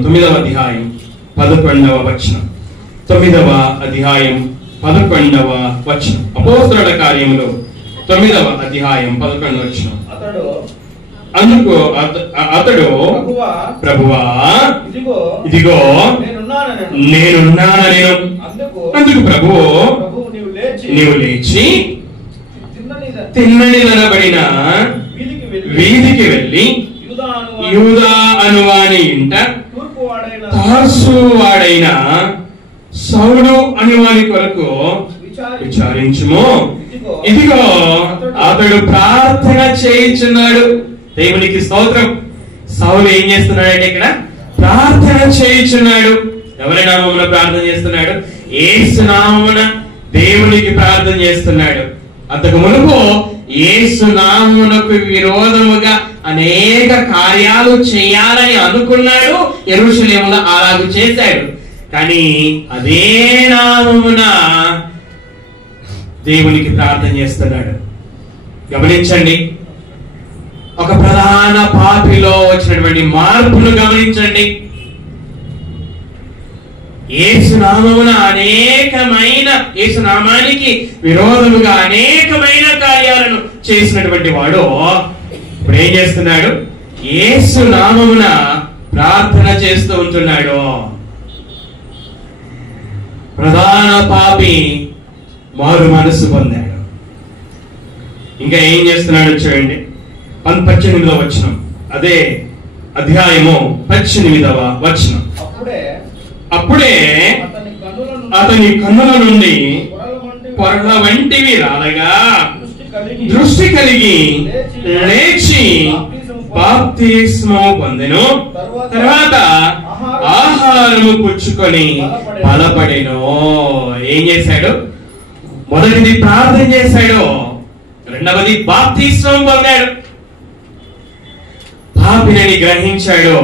9వ అధ్యాయం 11వ వచనం. 9వ అధ్యాయం 11వ వచనం. అపోస్తలుల కార్యములు 9వ అధ్యాయం 11వ వచనం. అందుకు అతడు, ప్రభువా ఇదిగో నేనున్నానని. అందుకు ప్రభువు, నీవు లేచి తిన్ననిదనబడిన వీధికి వెళ్ళి యూదా అనువాని ఇంట తార్సు వాడైన సౌలు అనువాని కొరకు విచారించుము. ఇదిగో అతడు ప్రార్థన చేయించున్నాడు. దేవునికి స్తోత్రం. సౌలు ఏం చేస్తున్నాడంటే ఇక్కడ ప్రార్థన చేయించున్నాడు. ఎవరి నామమున ప్రార్థన చేస్తున్నాడు? యేసు నామమున దేవునికి ప్రార్థన చేస్తున్నాడు. అంతకు మునుపు యేసు నామమునకు విరోధముగా అనేక కార్యాలు చేయాలని అనుకున్నాడు, యెరూషలేములో అలాగూ చేశాడు. కానీ అదే నామమున దేవునికి ప్రార్థన చేస్తున్నాడు. గమనించండి, ఒక ప్రధాన పాపిలో వచ్చినటువంటి మార్పును గమనించండి. యేసునామమున యేసునామానికి విరోధముగా అనేకమైన కార్యాలను చేసినటువంటి వాడు ఇప్పుడు ఏం చేస్తున్నాడు? యేసునామమున ప్రార్థన చేస్తూ ఉంటున్నాడు. ప్రధాన పాపి మారు మనసు పొందాడు. ఇంకా ఏం చేస్తున్నాడు చూడండి, 18వ వచనం, అదే అధ్యాయము 18వ వచనం. అప్పుడే అతని కన్నుల నుండి పొరల వంటివి రాలగా దృష్టి కలిగి లేచి బాప్తిస్మము పొందెను. తర్వాత ఆహారము పుచ్చుకొని బలపడెను. ఏం చేశాడు? మొదటిది ప్రార్థన చేశాడు, రెండవది బాప్తిస్మం పొందాడు. పాపిని గ్రహించాడు.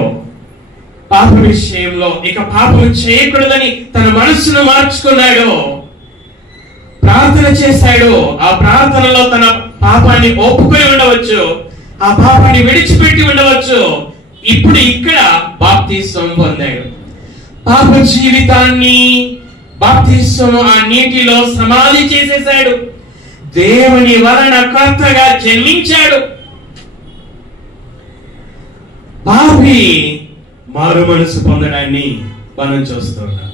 పాప విషయంలో ఇక పాపం చేయకూడదని తన మనస్సును మార్చుకున్నాడు. ప్రార్థన చేశాడు. ఆ ప్రార్థనలో తన పాపాన్ని ఒప్పుకొని ఉండవచ్చు, ఆ పాపాన్ని విడిచిపెట్టి ఉండవచ్చు. ఇప్పుడు ఇక్కడ బాప్తిస్మం పొందాడు. పాప జీవితాన్ని బాప్తిస్మం ఆ నీటిలో సమాధి చేసేశాడు. దేవుని వలన కొత్తగా జన్మించాడు. పాపి మారు మనసు పొందడాన్ని మనం చూస్తున్నాం.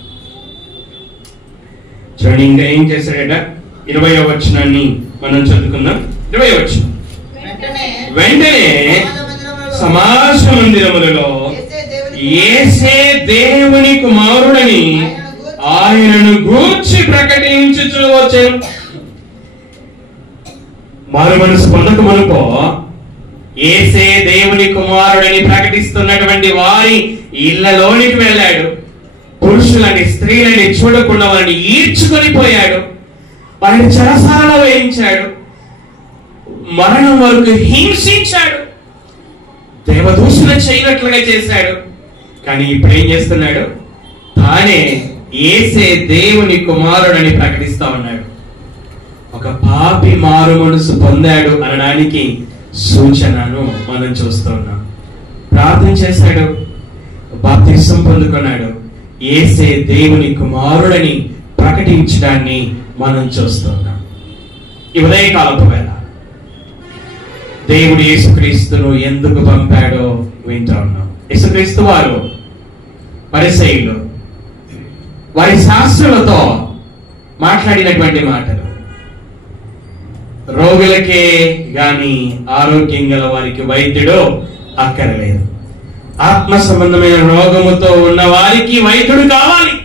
చూడండి, ఇంకా ఏం చేశాడట? 20వ వచనాన్ని మనం చదువుకుందాం. 20వ వచనం. వెంటనే సమాజ మందిరములలో యేసే దేవుని కుమారుడని ఆయనను గూర్చి ప్రకటించుచూ వచ్చెను. మారు మనసు పొందక మునుపు యేసే దేవుని కుమారుడని ప్రకటిస్తున్నటువంటి వారి ఇళ్లలోనికి వెళ్ళాడు. పురుషులని స్త్రీలని చూడకుండా వారిని ఈడ్చుకొని పోయాడు. వారిని చెరసాలలో వేయించాడు. మరణం వరకు హింసించాడు. దేవదూషణ చేయనట్లుగా చేశాడు. కానీ ఇప్పుడు ఏం చేస్తున్నాడు? తానే యేసే దేవుని కుమారుడని ప్రకటిస్తా ఉన్నాడు. ఒక పాపి మారు మనసు పొందాడు అనడానికి సూచనను మనం చూస్తూ ఉన్నాం. ప్రార్థన చేశాడు, బాప్తిసం పొందుకున్నాడు. యేసే దేవుని కుమారుడని ప్రకటించడాన్ని మనం చూస్తున్నాం. ఈ ఉదయకాలపు వేళ దేవుడు యేసుక్రీస్తును ఎందుకు పంపాడో వింటూ ఉన్నాం. యేసుక్రీస్తు వారు పరిసయ్యులు వారి శాస్త్రులతో మాట్లాడినటువంటి మాటలు, రోగులకే గాని ఆరోగ్యం గల వారికి వైద్యుడు అక్కరలేదు. ఆత్మ సంబంధమైన రోగముతో ఉన్న వారికి వైద్యుడు కావాలి.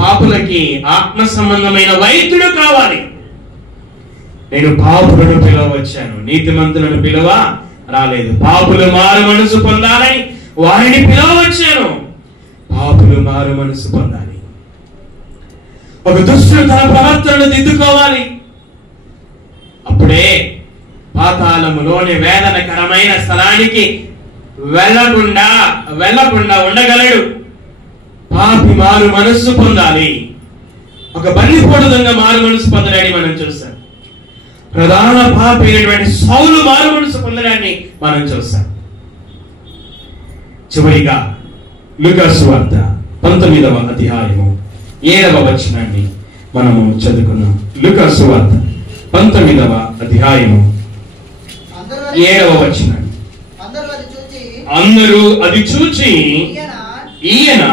పాపులకి ఆత్మ సంబంధమైన వైద్యుడు కావాలి. నేను పాపులను పిలవచ్చాను, నీతిమంతులను పిలువ రాలేదు. పాపులు మారు మనసు పొందాలని వారిని పిలవచ్చాను. పాపులు మారు మనసు పొందాలి. ఒక దుష్టుడు తన ప్రవర్తనను దిద్దుకోవాలి. అప్పుడే పాతాళములోని వేదనకరమైన స్థలానికి వెళ్ళకుండా ఉండగలడు. పాపి మారు మనస్సు పొందాలి. ఒక బందిపోటు దొంగ మారు మనసు పొందడాన్ని మనం చూస్తాం. ప్రధాన పాపి అయినటువంటి సౌలు మారు మనసు పొందడాన్ని మనం చూస్తాం. చివరిగా లూకా సువార్త 19వ అధ్యాయము 7వ వచనాన్ని మనము చదువుకున్నాం. లూకా సువార్త 19వ అధ్యాయము 7వ వచనం. అందరూ అది చూచి ఈయన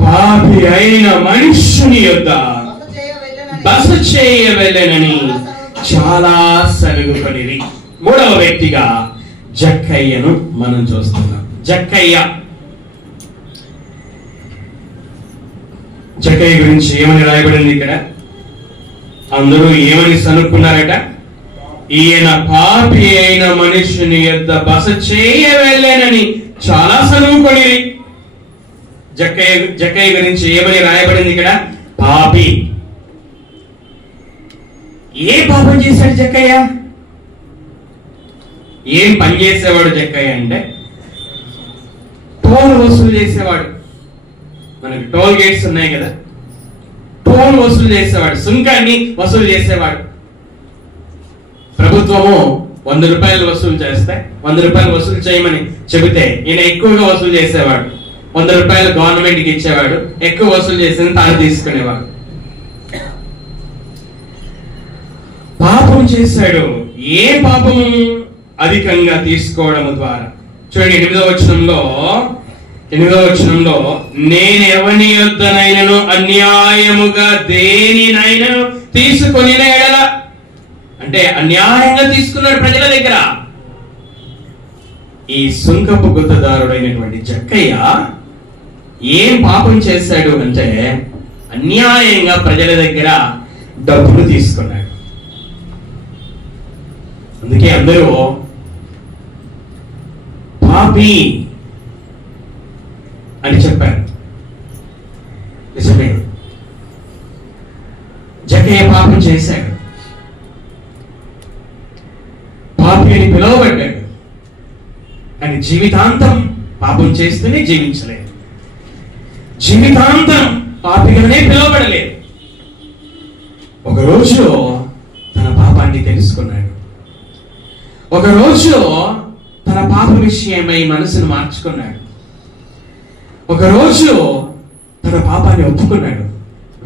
పాపి అయిన మనుష్యుని యొద్ద బస చేయ వెళ్ళనని చాలా సలుగుకొనిరి. 3వ వ్యక్తిగా జక్కయ్యను మనం చూస్తున్నాం. జక్కయ్య గురించి ఏమని రాయబడింది ఇక్కడ? అందరూ ఏమని సనుక్కున్నారట? ఈయన పాపి అయిన మనుష్యుని యొద్ద బస చేయ వెళ్ళానని చాలా సనుక్కొనిరి. జక్కయ్య గురించి ఏమని రాయబడింది ఇక్కడ? పాపి. ఏ పాపం చేశాడు జక్కయ్య? ఏం పని చేసేవాడు జక్కయ్య అంటే టోల్ వసూలు చేసేవాడు. మనకి టోల్ గేట్స్ ఉన్నాయి కదా, టోల్ వసూలు చేసేవాడు, సుంకాన్ని వసూలు చేసేవాడు. ప్రభుత్వము 100 రూపాయలు వసూలు చేస్తే 100 రూపాయలు వసూలు చేయమని చెబితే ఈయన ఎక్కువగా వసూలు చేసేవాడు. 100 రూపాయలు గవర్నమెంట్ కి ఇచ్చేవాడు, ఎక్కువ వసూలు చేసింది తాను తీసుకునేవాడు. పాపం చేశాడు. ఏ పాపము? అధికంగా తీసుకోవడం ద్వారా. చూడండి 8వ వచనంలో నేను ఎవని యొద్దనైనను అన్యాయముగా దేనినైనను తీసుకొని ఎడల, అంటే అన్యాయంగా తీసుకున్నాడు ప్రజల దగ్గర. ఈ సుంకపు గుత్తదారుడైనటువంటి జక్కయ్య ఏం పాపం చేశాడు అంటే అన్యాయంగా ప్రజల దగ్గర డబ్బులు తీసుకున్నాడు. అందుకే అందరూ పాపి అని చెప్పారు. నిజమే, జక్కయ్య పాపం చేశాడు, పాపి అని పిలువబడ్డాడు. కానీ జీవితాంతం పాపం చేస్తూనే జీవించలేదు. జీవితాంతం పాపిగానే పిలువబడలేదు. ఒకరోజు తన పాపాన్ని తెలుసుకున్నాడు. ఒకరోజు తన తన పాప విషయమై మనసును మార్చుకున్నాడు. ఒకరోజు తన పాపాన్ని ఒప్పుకున్నాడు,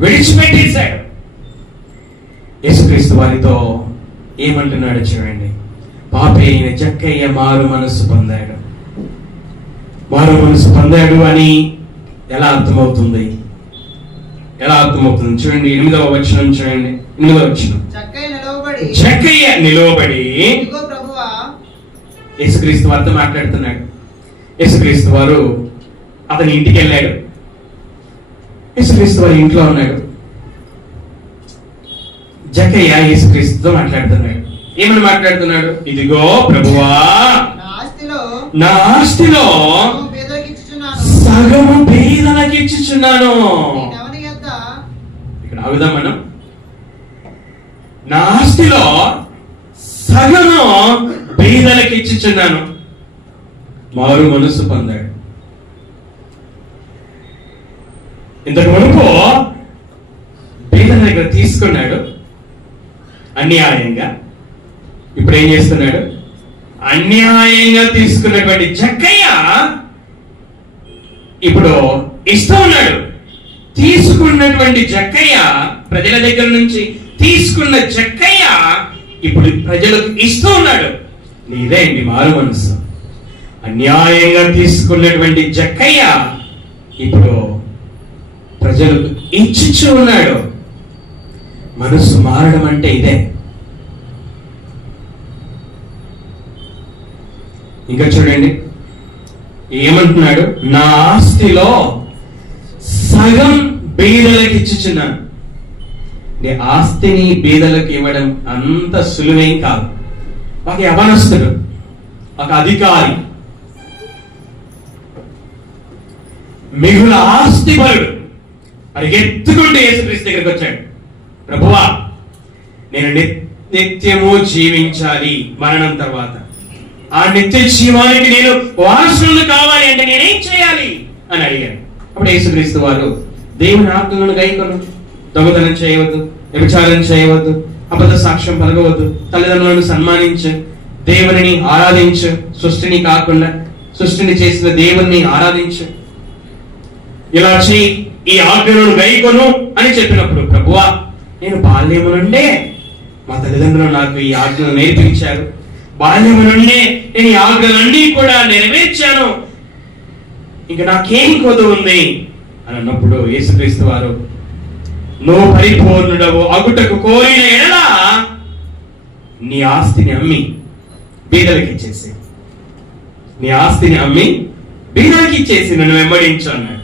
విడిచిపెట్టేశాడు. యేసుక్రీస్తు వారితో ఏమంటున్నాడు చూడండి. పాపి అయిన జక్కయ్య మారు మనసు పొందాడు. మారు మనసు పొందాడు అని ఎలా అర్థమవుతుంది? ఎలా అర్థమవుతుంది చూడండి. 8వ వచనం చూడండి. 8వ వచనం. జక్కయ్య నిలవబడి యేసుక్రీస్తు వారితో మాట్లాడుతున్నాడు. యేసుక్రీస్తు వారు అతని ఇంటికి వెళ్ళాడు. యేసుక్రీస్తు వారి ఇంట్లో ఉన్నాడు. జక్కయ్య యేసుక్రీస్తుతో మాట్లాడుతున్నాడు. ఏమని మాట్లాడుతున్నాడు? ఇదిగో ప్రభువా, నా ఆస్తిలో సగము పేదలకు ఇచ్చుచున్నాను. ఇక్కడ ఆగుదాం మనం. నా ఆస్తిలో సగము పేదలకు ఇచ్చుచున్నాను. మారు మనసు పొందాడు. ఇంతకు మునుపు పేదల దగ్గర తీసుకున్నాడు అన్యాయంగా. ఇప్పుడు ఏం చేస్తున్నాడు? అన్యాయంగా తీసుకున్నటువంటి జక్కయ్య ఇప్పుడు ఇస్తూ ఉన్నాడు. తీసుకున్నటువంటి జక్కయ్య, ప్రజల దగ్గర నుంచి తీసుకున్న జక్కయ్య ఇప్పుడు ప్రజలకు ఇస్తూ ఉన్నాడు. ఇదే అండి మారు మనసు. అన్యాయంగా తీసుకున్నటువంటి జక్కయ్య ఇప్పుడు ప్రజలకు ఇచ్చుచూ ఉన్నాడు. మనసు మారడం అంటే ఇదే. ఇంకా చూడండి ఏమంటున్నాడు? నా ఆస్తిలో సగం బీదలకు ఇచ్చుచున్నాను. నీ ఆస్తిని బీదలకు ఇవ్వడం అంత సులువేం కాదు. ఒక యవనస్తుడు, ఒక అధికారి, మిగుల ఆస్తి పరుడు పరిగెత్తుకుంటూ యేసుక్రీస్తు దగ్గరికి వచ్చాడు. ప్రభువా, నేను నిత్యము జీవించాలి, మరణం తర్వాత ఆ నిత్య జీవానికి నేను వారసులు కావాలి అంటే నేనేం చేయాలి అని అడిగాడు. అప్పుడు యేసుక్రీస్తు వారు దేవుని ఆజ్ఞలను గైకొను, దొంగతనం చేయవద్దు, వ్యభిచారం చేయవద్దు, అబద్ధ సాక్ష్యం పలకవద్దు, తల్లిదండ్రులను సన్మానించు, దేవుని ఆరాధించు, సృష్టిని కాకుండా సృష్టిని చేసిన దేవుణ్ణి ఆరాధించు, ఇలా చేయి, ఈ ఆజ్ఞలను గైకొను అని చెప్పినప్పుడు ప్రభువా, నేను బాల్యము నుండే మా తల్లిదండ్రులు నాకు ఈ ఆజ్ఞలు నేర్పించారు, బాల్యము నుండే నేను ఈ ఆజ్ఞలన్నీ కూడా నెరవేర్చాను, ఇంకా నాకేం కొదువు ఉంది అని అన్నప్పుడు యేసుక్రీస్తు వారు, నువ్వు పరిపూర్ణుడవు అగుటకు కోరిన ఎడల నీ ఆస్తిని అమ్మి బీదలకు ఇచ్చేసి, నీ ఆస్తిని అమ్మి బీదలకు ఇచ్చేసి నన్ను వెంబడించు అన్నాడు.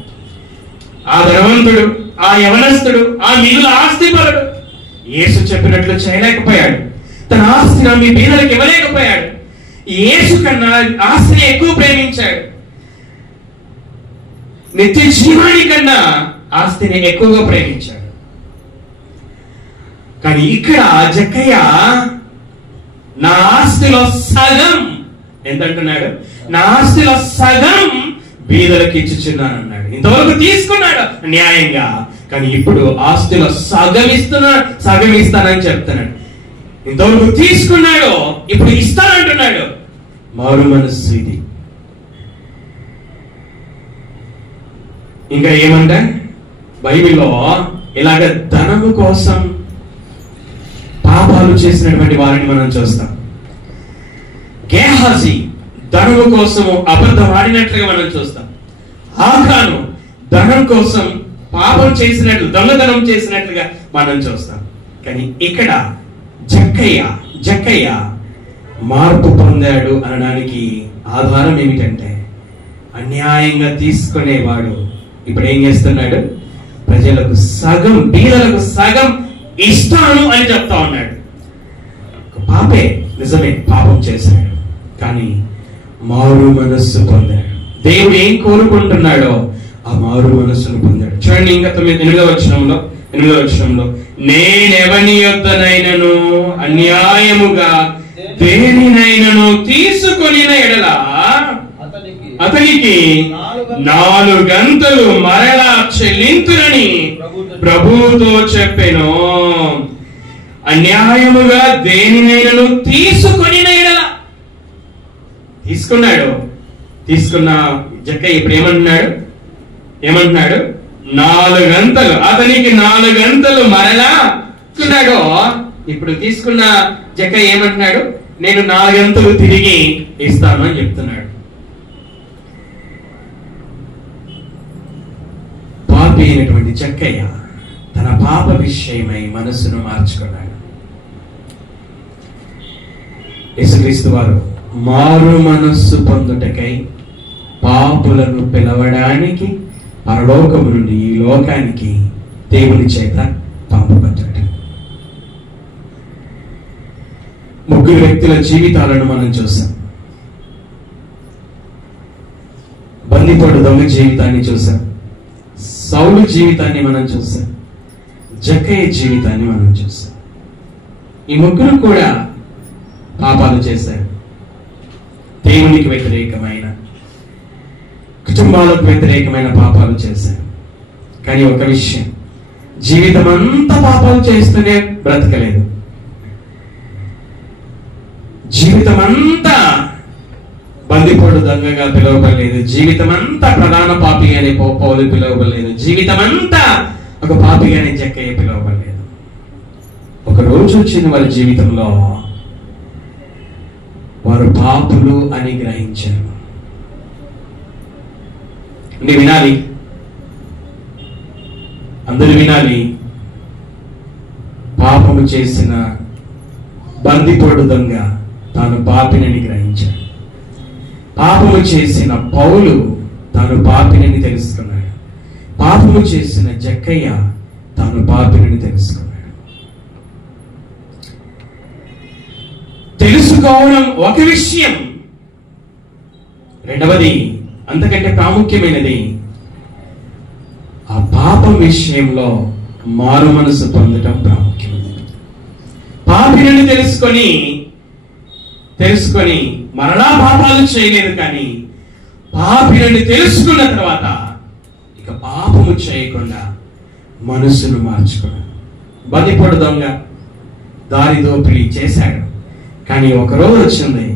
ఆ ధనవంతుడు, ఆ యవనస్తుడు, ఆ మిగుల ఆస్తిపరుడు యేసు చెప్పినట్లు చేయలేకపోయాడు. తన ఆస్తిని అమ్మి బీదలకు ఇవ్వలేకపోయాడు. యేసు కన్నా ఆస్తిని ఎక్కువ ప్రేమించాడు. నిత్య జీవాని కన్నా ఆస్తిని ఎక్కువగా ప్రేమించాడు. కానీ ఇక్కడ జక్కయ్య నా ఆస్తిలో సగం ఎంతంటున్నాడు? నా ఆస్తిలో సగం బీదలకు ఇచ్చుచున్నాను అన్నాడు. ఇంతవరకు తీసుకున్నాడు న్యాయంగా, కానీ ఇప్పుడు ఆస్తిలో సగం ఇస్తానని చెప్తున్నాడు. ఇంతవరకు తీసుకున్నాడు, ఇప్పుడు ఇస్తానంటున్నాడు. మారు మనస్సు ఇది. ఇంకా ఏమంటే బైబిల్లో ఇలాగ ధనము కోసం పాపాలు చేసినటువంటి వారిని మనం చూస్తాం. గేహాజీ ధనము కోసము అబద్ధం ఆడినట్లుగా మనం చూస్తాం. ఆకాను ధనం కోసం పాపం చేసినట్లు, దొంగతనం చేసినట్లుగా మనం చూస్తాం. కానీ ఇక్కడ జక్కయ్య మార్పు పొందాడు అనడానికి ఆధారం ఏమిటంటే, అన్యాయంగా తీసుకునేవాడు ఇప్పుడు ఏం చేస్తున్నాడు? ప్రజలకు సగం, బీదలకు సగం ఇస్తాను అని చెప్తా ఉన్నాడు. పాపే, నిజమే పాపం చేశాడు, కానీ మారు మనస్సు పొందాడు. దేవుడు ఏం కోరుకుంటున్నాడో ఆ మారు మనస్సును పొందాడు. చూడండి ఇంకా 8వ వచనంలో నేనెవని యొద్దనైనను అన్యాయముగా దేనినైనను తీసుకొనిన ఎడల అతనికి 4 గంటలు మరలా చెల్లింతునని ప్రభువుతో చెప్పెను. అన్యాయముగా దేనినైనను తీసుకొనిన ఎడల తీసుకున్న జక్కయ్య ఇప్పుడు ఏమంటున్నాడు 4 గంటలు, అతనికి 4 గంటలు మరలా ఇస్తున్నాడు. ఇప్పుడు తీసుకున్న జక్కయ్య ఏమంటున్నాడు? నేను 4 గంటలు తిరిగి ఇస్తాను అని చెప్తున్నాడు. పాపి అయినటువంటి జక్కయ్య తన పాప విషయమై మనసును మార్చుకున్నాడు. యేసుక్రీస్తు వారు మారు మనస్సు పొందుటకై పాపులను పిలవడానికి పరలోకము నుండి ఈ లోకానికి దేవుని చేత పంపబడ్డాడు. 3 వ్యక్తుల జీవితాలను మనం చూసాం. బందిపోటు దొంగ జీవితాన్ని చూసాం, సౌలు జీవితాన్ని మనం చూసాం, జక్కయ్య జీవితాన్ని మనం చూసాం. ఈ 3 కూడా పాపాలు చేశారు. దేవునికి వ్యతిరేకమైన, కుటుంబాలకు వ్యతిరేకమైన పాపాలు చేశారు. కానీ ఒక విషయం, జీవితం అంతా పాపాలు చేస్తూనే బ్రతకలేదు. జీవితం అంతా బందిపోటు దొంగగా పిలువబడలేదు. జీవితం అంతా ప్రధాన పాపి అనే పౌలు పిలువబడలేదు. జీవితం అంతా ఒక పాపిగానే జక్కయ్య పిలువబడలేదు. ఒక రోజు వచ్చిన వారి జీవితంలో వారు పాపులు అని గ్రహించారు. వినాలి, అందరూ వినాలి. పాపము చేసిన బందిపోటు దొంగ తాను పాపినని గ్రహించాడు. పాపము చేసిన పౌలు తాను పాపినని తెలుసుకున్నాడు. పాపము చేసిన జక్కయ్య తాను పాపినని తెలుసుకున్నాడు. తెలుసుకోవడం ఒక విషయం, రెండవది అంతకంటే ప్రాముఖ్యమైనది ఆ పాపం విషయంలో మారు మనసు పొందడం ప్రాముఖ్యమైనది. పాపినని తెలుసుకొని మరలా పాపాలు చేయలేదు. కానీ పాపినని తెలుసుకున్న తర్వాత ఇక పాపము చేయకుండా మనసును మార్చుకున్నాడు. బందిపోటు దొంగ దారి దోపిడీ చేశాడు. కానీ ఒకరోజు వచ్చింది,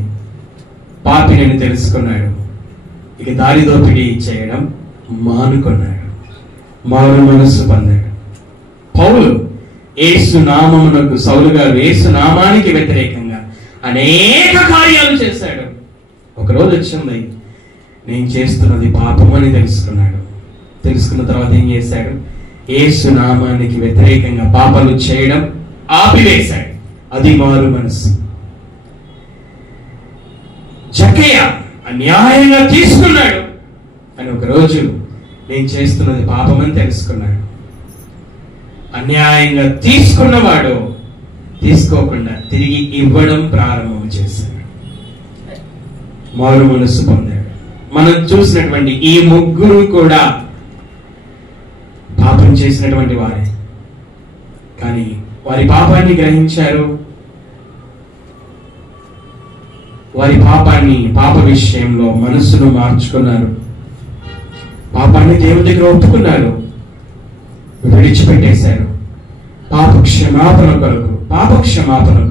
పాపినని తెలుసుకున్నాడు. ఇక దారి దోపిడీ చేయడం మానుకున్నాడు, మారు మనస్సు పొందాడు. పౌలు యేసు నామమునకు, సౌలు గారు యేసు నామానికి వ్యతిరేకంగా అనేక కార్యాలు చేశాడు. ఒకరోజు వచ్చింది, నేను చేస్తున్నది పాపం అని తెలుసుకున్నాడు. తెలుసుకున్న తర్వాత ఏం చేశాడు? యేసు నామానికి వ్యతిరేకంగా పాపాలు చేయడం ఆపివేశాడు. అది మారు మనస్సు. జక్కయ్య అన్యాయంగా తీసుకున్నాడు అని ఒకరోజు నేను చేస్తున్నది పాపమని తెలుసుకున్నాడు. అన్యాయంగా తీసుకున్నవాడు తీసుకోకుండా తిరిగి ఇవ్వడం ప్రారంభం చేశాడు. మారు మనస్సు పొందాడు. మనం చూసినటువంటి ఈ 3 కూడా పాపం చేసినటువంటి వారే. కానీ వారి పాపాన్ని గ్రహించారు. వారి పాప విషయంలో మనస్సును మార్చుకున్నారు. పాపాన్ని దేవుని దగ్గర ఒప్పుకున్నారు, విడిచిపెట్టేశారు. పాప క్షమాపణ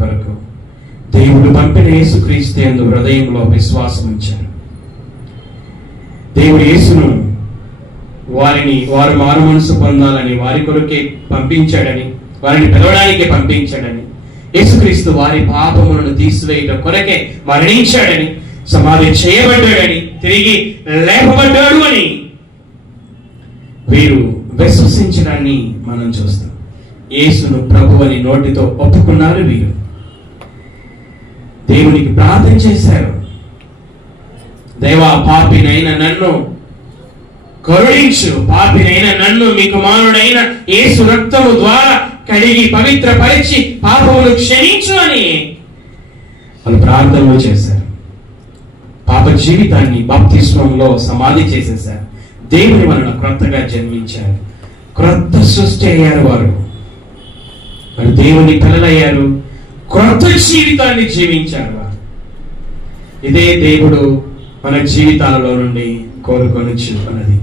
కొరకు దేవుడు పంపిన యేసుక్రీస్తు యందు హృదయంలో విశ్వాసం ఉంచారు. దేవుడు యేసును వారు మారు మనసు పొందాలని వారి కొరకే పంపించాడని, వారిని పిలవడానికి పంపించాడని, యేసుక్రీస్తు వారి పాపములను తీసివేయడం కొరకే మరణించాడని, సమాధి చేయబడ్డాడని, తిరిగి లేపబడ్డాడు అని వీరు విశ్వసించడాన్ని మనం చూస్తాం. యేసును ప్రభు అని నోటితో ఒప్పుకున్నారు. వీరు దేవునికి ప్రార్థన చేశారు. దేవా, పాపినైన నన్ను కరుణించు, పాపినైన నన్ను మీ కుమారుడైన యేసు రక్తము ద్వారా కడిగి పవిత్రపరిచి పాపమును క్షమించు అని వాళ్ళు ప్రార్థనలు చేశారు. పాప జీవితాన్ని బాప్తిస్మంలో సమాధి చేసేశారు. దేవుని వలన క్రొత్తగా జన్మించారు. క్రొత్త సృష్టి అయ్యారు. వారు దేవుని పిల్లలయ్యారు. క్రొత్త జీవితాన్ని జీవించారు. ఇదే దేవుడు మన జీవితాలలో నుండి కోరుకొని చూపున్నది.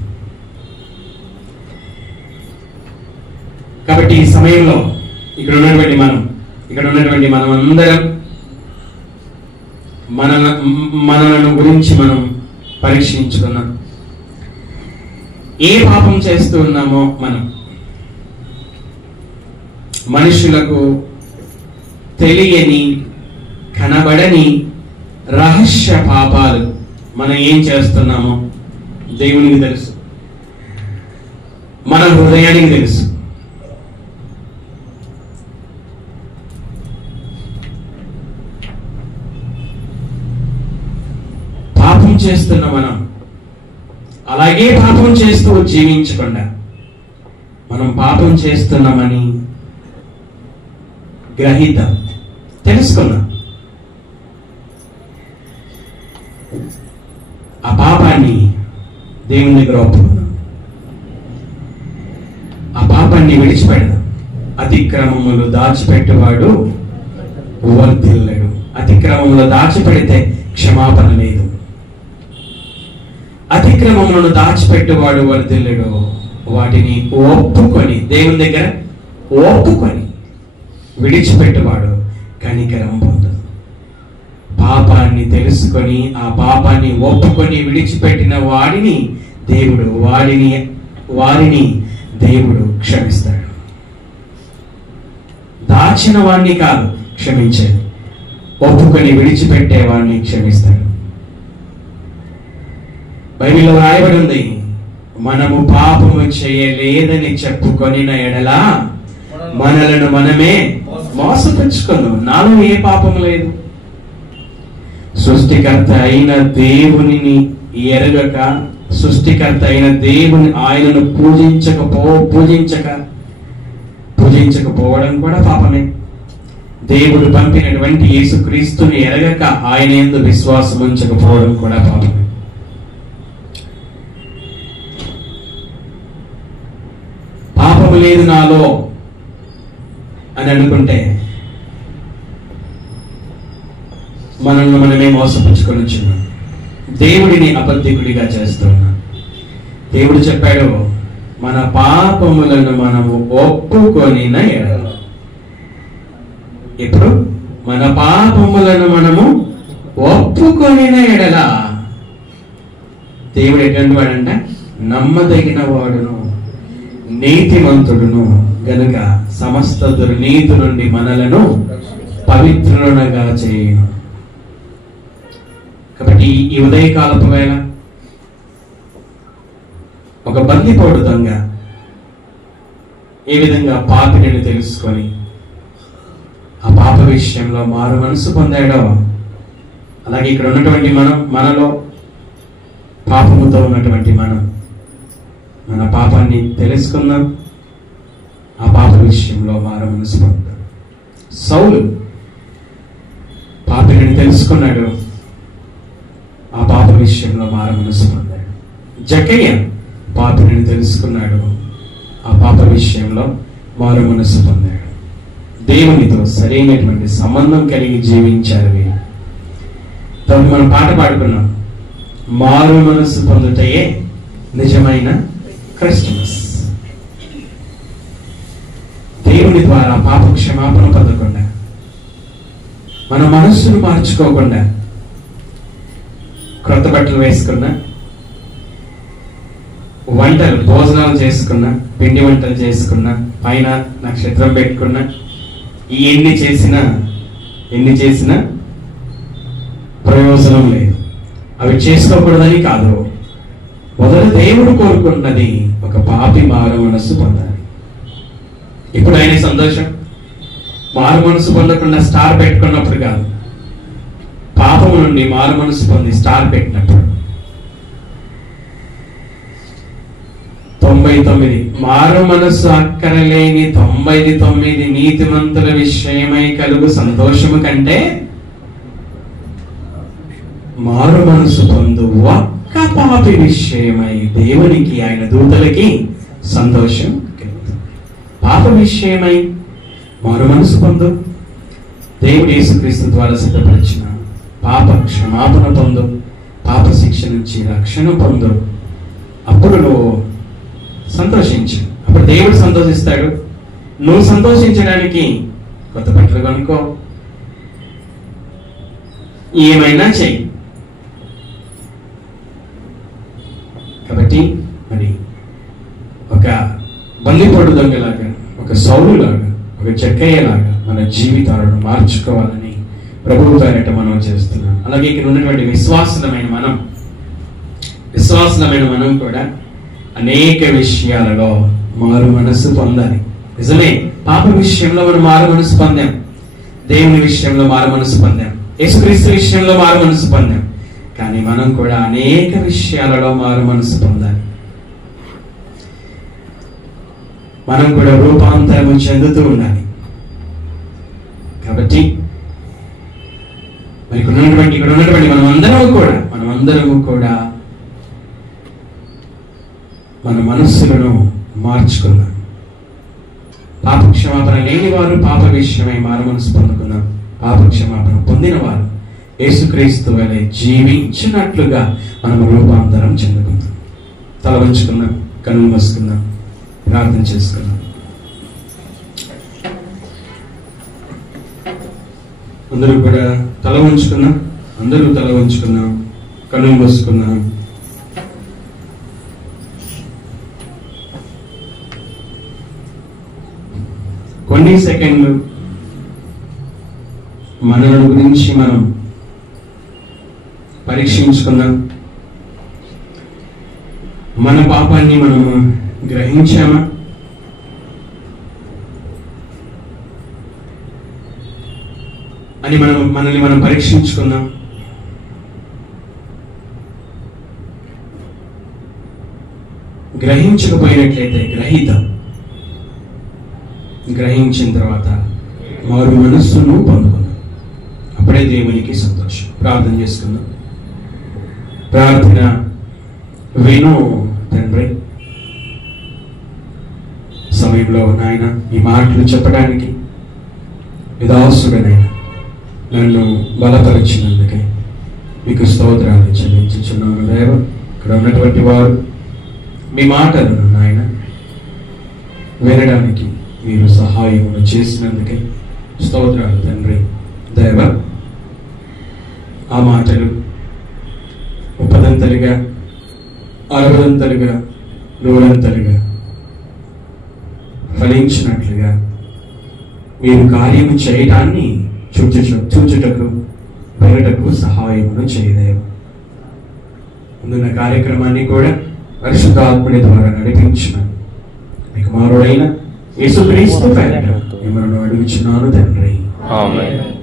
కాబట్టి ఈ సమయంలో ఇక్కడ ఉన్నటువంటి మనం అందరం మనలను గురించి మనం పరీక్షించుకున్నాం. ఏ పాపం చేస్తూ ఉన్నామో మనం మనుషులకు తెలియని కనబడని రహస్య పాపాలు మనం ఏం చేస్తున్నామో దేవునికి తెలుసు, మన హృదయానికి తెలుసు. పాపం చేస్తున్న మనం అలాగే పాపం చేస్తూ జీవించకుండా మనం పాపం చేస్తున్నామని గ్రహిద్దాం, తెలుసుకున్నాం. ఆ పాపాన్ని దేవుని దగ్గర ఒప్పుకుందాం, ఆ పాపాన్ని విడిచిపెడదాం. అతిక్రమములు దాచిపెట్టేవాడు వర్ధిల్లడు. అతిక్రమములు దాచిపెడితే క్షమాపణ లేదు. అతిక్రమములను దాచిపెట్టేవాడు వర్ధిల్లడు. వాటిని ఒప్పుకొని దేవుని దగ్గర ఒప్పుకొని విడిచిపెట్టేవాడు కనికరం పొందడు. పాపాన్ని తెలుసుకొని ఆ పాపాన్ని ఒప్పుకొని విడిచిపెట్టిన వారిని దేవుడు క్షమిస్తాడు. దాచిన వాడిని కాదు క్షమించేది, ఒప్పుకొని విడిచిపెట్టే వాడిని క్షమిస్తాడు. బైబిల్లో రాయబడి ఉంది, మనము పాపము చేయలేదని చెప్పుకొనిన ఎడల మనలను మనమే మోసపుచ్చుకున్నాం. నాలో ఏ పాపం లేదు. సృష్టికర్త అయిన దేవునిని ఎరగక, సృష్టికర్త అయిన దేవుని ఆయనను పూజించకపోవడం కూడా పాపమే. దేవుడు పంపినటువంటి యేసుక్రీస్తుని ఎరగక ఆయన యందు విశ్వాసం ఉంచకపోవడం కూడా పాపమే. పాపము లేదు నాలో అని అనుకుంటే మనల్ని మనమే మోసపుచ్చుకొని వచ్చినాం, దేవుడిని అబద్ధికుడిగా చేస్తున్నాం. దేవుడు చెప్పాడు, మన పాపములను మనము ఒప్పుకొనిన ఎడల. ఇప్పుడు మన పాపములను మనము ఒప్పుకొనిన ఎడల దేవుడు ఎటువంటి వాడంటే నమ్మదగిన వాడును నీతిమంతుడును గనుక సమస్త దుర్నీతి నుండి మనలను పవిత్రులుగా చేయును. కాబట్టి ఈ ఉదయకాలపు వేళ ఒక బందిపోటు దొంగ ఏ విధంగా పాపిని తెలుసుకొని ఆ పాప విషయంలో మారు మనసు పొందాడో, అలాగే ఇక్కడ ఉన్నటువంటి మనలో పాపముతో ఉన్నటువంటి మన పాపాన్ని తెలుసుకుందాం, ఆ పాప విషయంలో మారు మనసు పొందాం. సౌలు పాపిని తెలుసుకున్నాడు, ఆ పాప విషయంలో మారు మనసు పొందాడు. జకయ్య పాపిని తెలుసుకున్నాడు, ఆ పాప విషయంలో మారు మనసు పొందాడు. దేవునితో సరైనటువంటి సంబంధం కలిగి జీవించారు వీరు. కాబట్టి మనం పాట పాడుకున్నాం, మారు మనసు పొందుటయే నిజమైన క్రిస్మస్. దేవుని ద్వారా పాప క్షమాపణ పొందకుండా, మన మనస్సును మార్చుకోకుండా, క్రొత్త బట్టలు వేసుకున్నా, భోజనాలు చేసుకున్నా, పిండి వంటలు చేసుకున్నా, పైన నక్షత్రం పెట్టుకున్నా, ఎన్ని చేసినా ప్రయోజనం లేదు. అవి చేసుకోకూడదని కాదు, మొదట దేవుడు కోరుకున్నది ఒక పాపి మారు మనస్సు పొందాలి. ఇప్పుడు ఆయన సంతోషం మారు మనసు పొందకుండా స్టార్ పెట్టుకున్నప్పుడు కాదు, పాపము నుండి మారు మనసు పొంది స్టార్ పెట్టినప్పుడు. 99 మారు మనస్సు అక్కరలేని 99 నీతిమంతుల విషయమై కలుగు సంతోషము కంటే మారు మనసు పొందు ఒక్క పాపి విషయమై దేవునికి ఆయన దూతలకి సంతోషం కలుగుతుంది. పాప విషయమై మారు మనసు పొందు, దేవుడు యేసుక్రీస్తు ద్వారా సిద్ధపరిచిన పాప క్షమాపణ పొందు, పాప శిక్ష నుంచి రక్షణ పొందు. అప్పుడు నువ్వు సంతోషించు, అప్పుడు దేవుడు సంతోషిస్తాడు. నువ్వు సంతోషించడానికి కొత్త బట్టలు కొనుక్కో, ఏమైనా చెయ్యి. కాబట్టి మరి ఒక బందిపోటు దొంగలాగా, ఒక సౌలులాగా, ఒక చెక్కయ్యలాగా మన జీవితాలను మార్చుకోవాలని ప్రభువు పేరట మనం చేస్తున్నాం. అలాగే ఇక్కడ ఉన్నటువంటి విశ్వాసమైన మనం కూడా అనేక విషయాలలో మారు మనసు పొందాలి. నిజమే, పాప విషయంలో మనం మారు మనసు పొందాం, దేవుని విషయంలో మారు మనసు పొందాం, యేసుక్రీస్తు విషయంలో మారు మనసు పొందాం. కానీ మనం కూడా అనేక విషయాలలో మారు మనసు పొందాలి. మనం కూడా రూపాంతరం చెందుతూ ఉండాలి. కాబట్టి మరి ఇక్కడ ఉన్నటువంటి మనమందరము కూడా మన మనస్సులను మార్చుకుందాం. పాప క్షమాపణ లేని వారు పాప విషయమై మారు మనసు పొందుకుందాం. పాప క్షమాపణ పొందిన వారు యేసుక్రీస్తు వలె జీవించినట్లుగా మనం రూపాంతరం చెందుకుందాం. తల వంచుకుందాం, కన్నులు మూసుకుందాం, ప్రార్థన చేసుకుందాం. అందరూ కూడా తల వంచుకుందాం, కన్నులు మూసుకుందాం. కొన్ని సెకండ్లు మనల గురించి మనం పరీక్షించుకుందాం. మన పాపాన్ని మనము గ్రహించామా? అని మనల్ని మనం పరీక్షించుకుందాం. గ్రహించకపోయినట్లయితే గ్రహించిన తర్వాత మారు మనస్సును పొందుకుందాం. అప్పుడే దేవునికి సంతోషం. ప్రార్థన చేసుకుందాం. ప్రార్థన విను తండ్రి. సమయంలో నాయన ఈ మాటలు చెప్పడానికి విదాసుడనైనా నన్ను బలపరిచినందుకే మీకు స్తోత్రాలు చెల్లించుచున్నాను దేవ. ఇక్కడ ఉన్నటువంటి వారు మీ మాటలను నాయన వినడానికి మీరు సహాయమును చేసినందుకే స్తోత్రాలు తండ్రి దేవ. ఆ మాటలు 30 60 100 ఫలించినట్లుగా మీరు కార్యము చేయటాన్ని చూచుటకు వెళ్ళటకు సహాయమును చేయలేవు. ముందున్న కార్యక్రమాన్ని కూడా పరిశుద్ధాత్ముడి ద్వారా నడిపించిన మీ కుమారుడైన యేసుక్రీస్తు పేరిట మిమ్మల్ని అడుగుచున్నాను తండ్రి. ఆమేన్.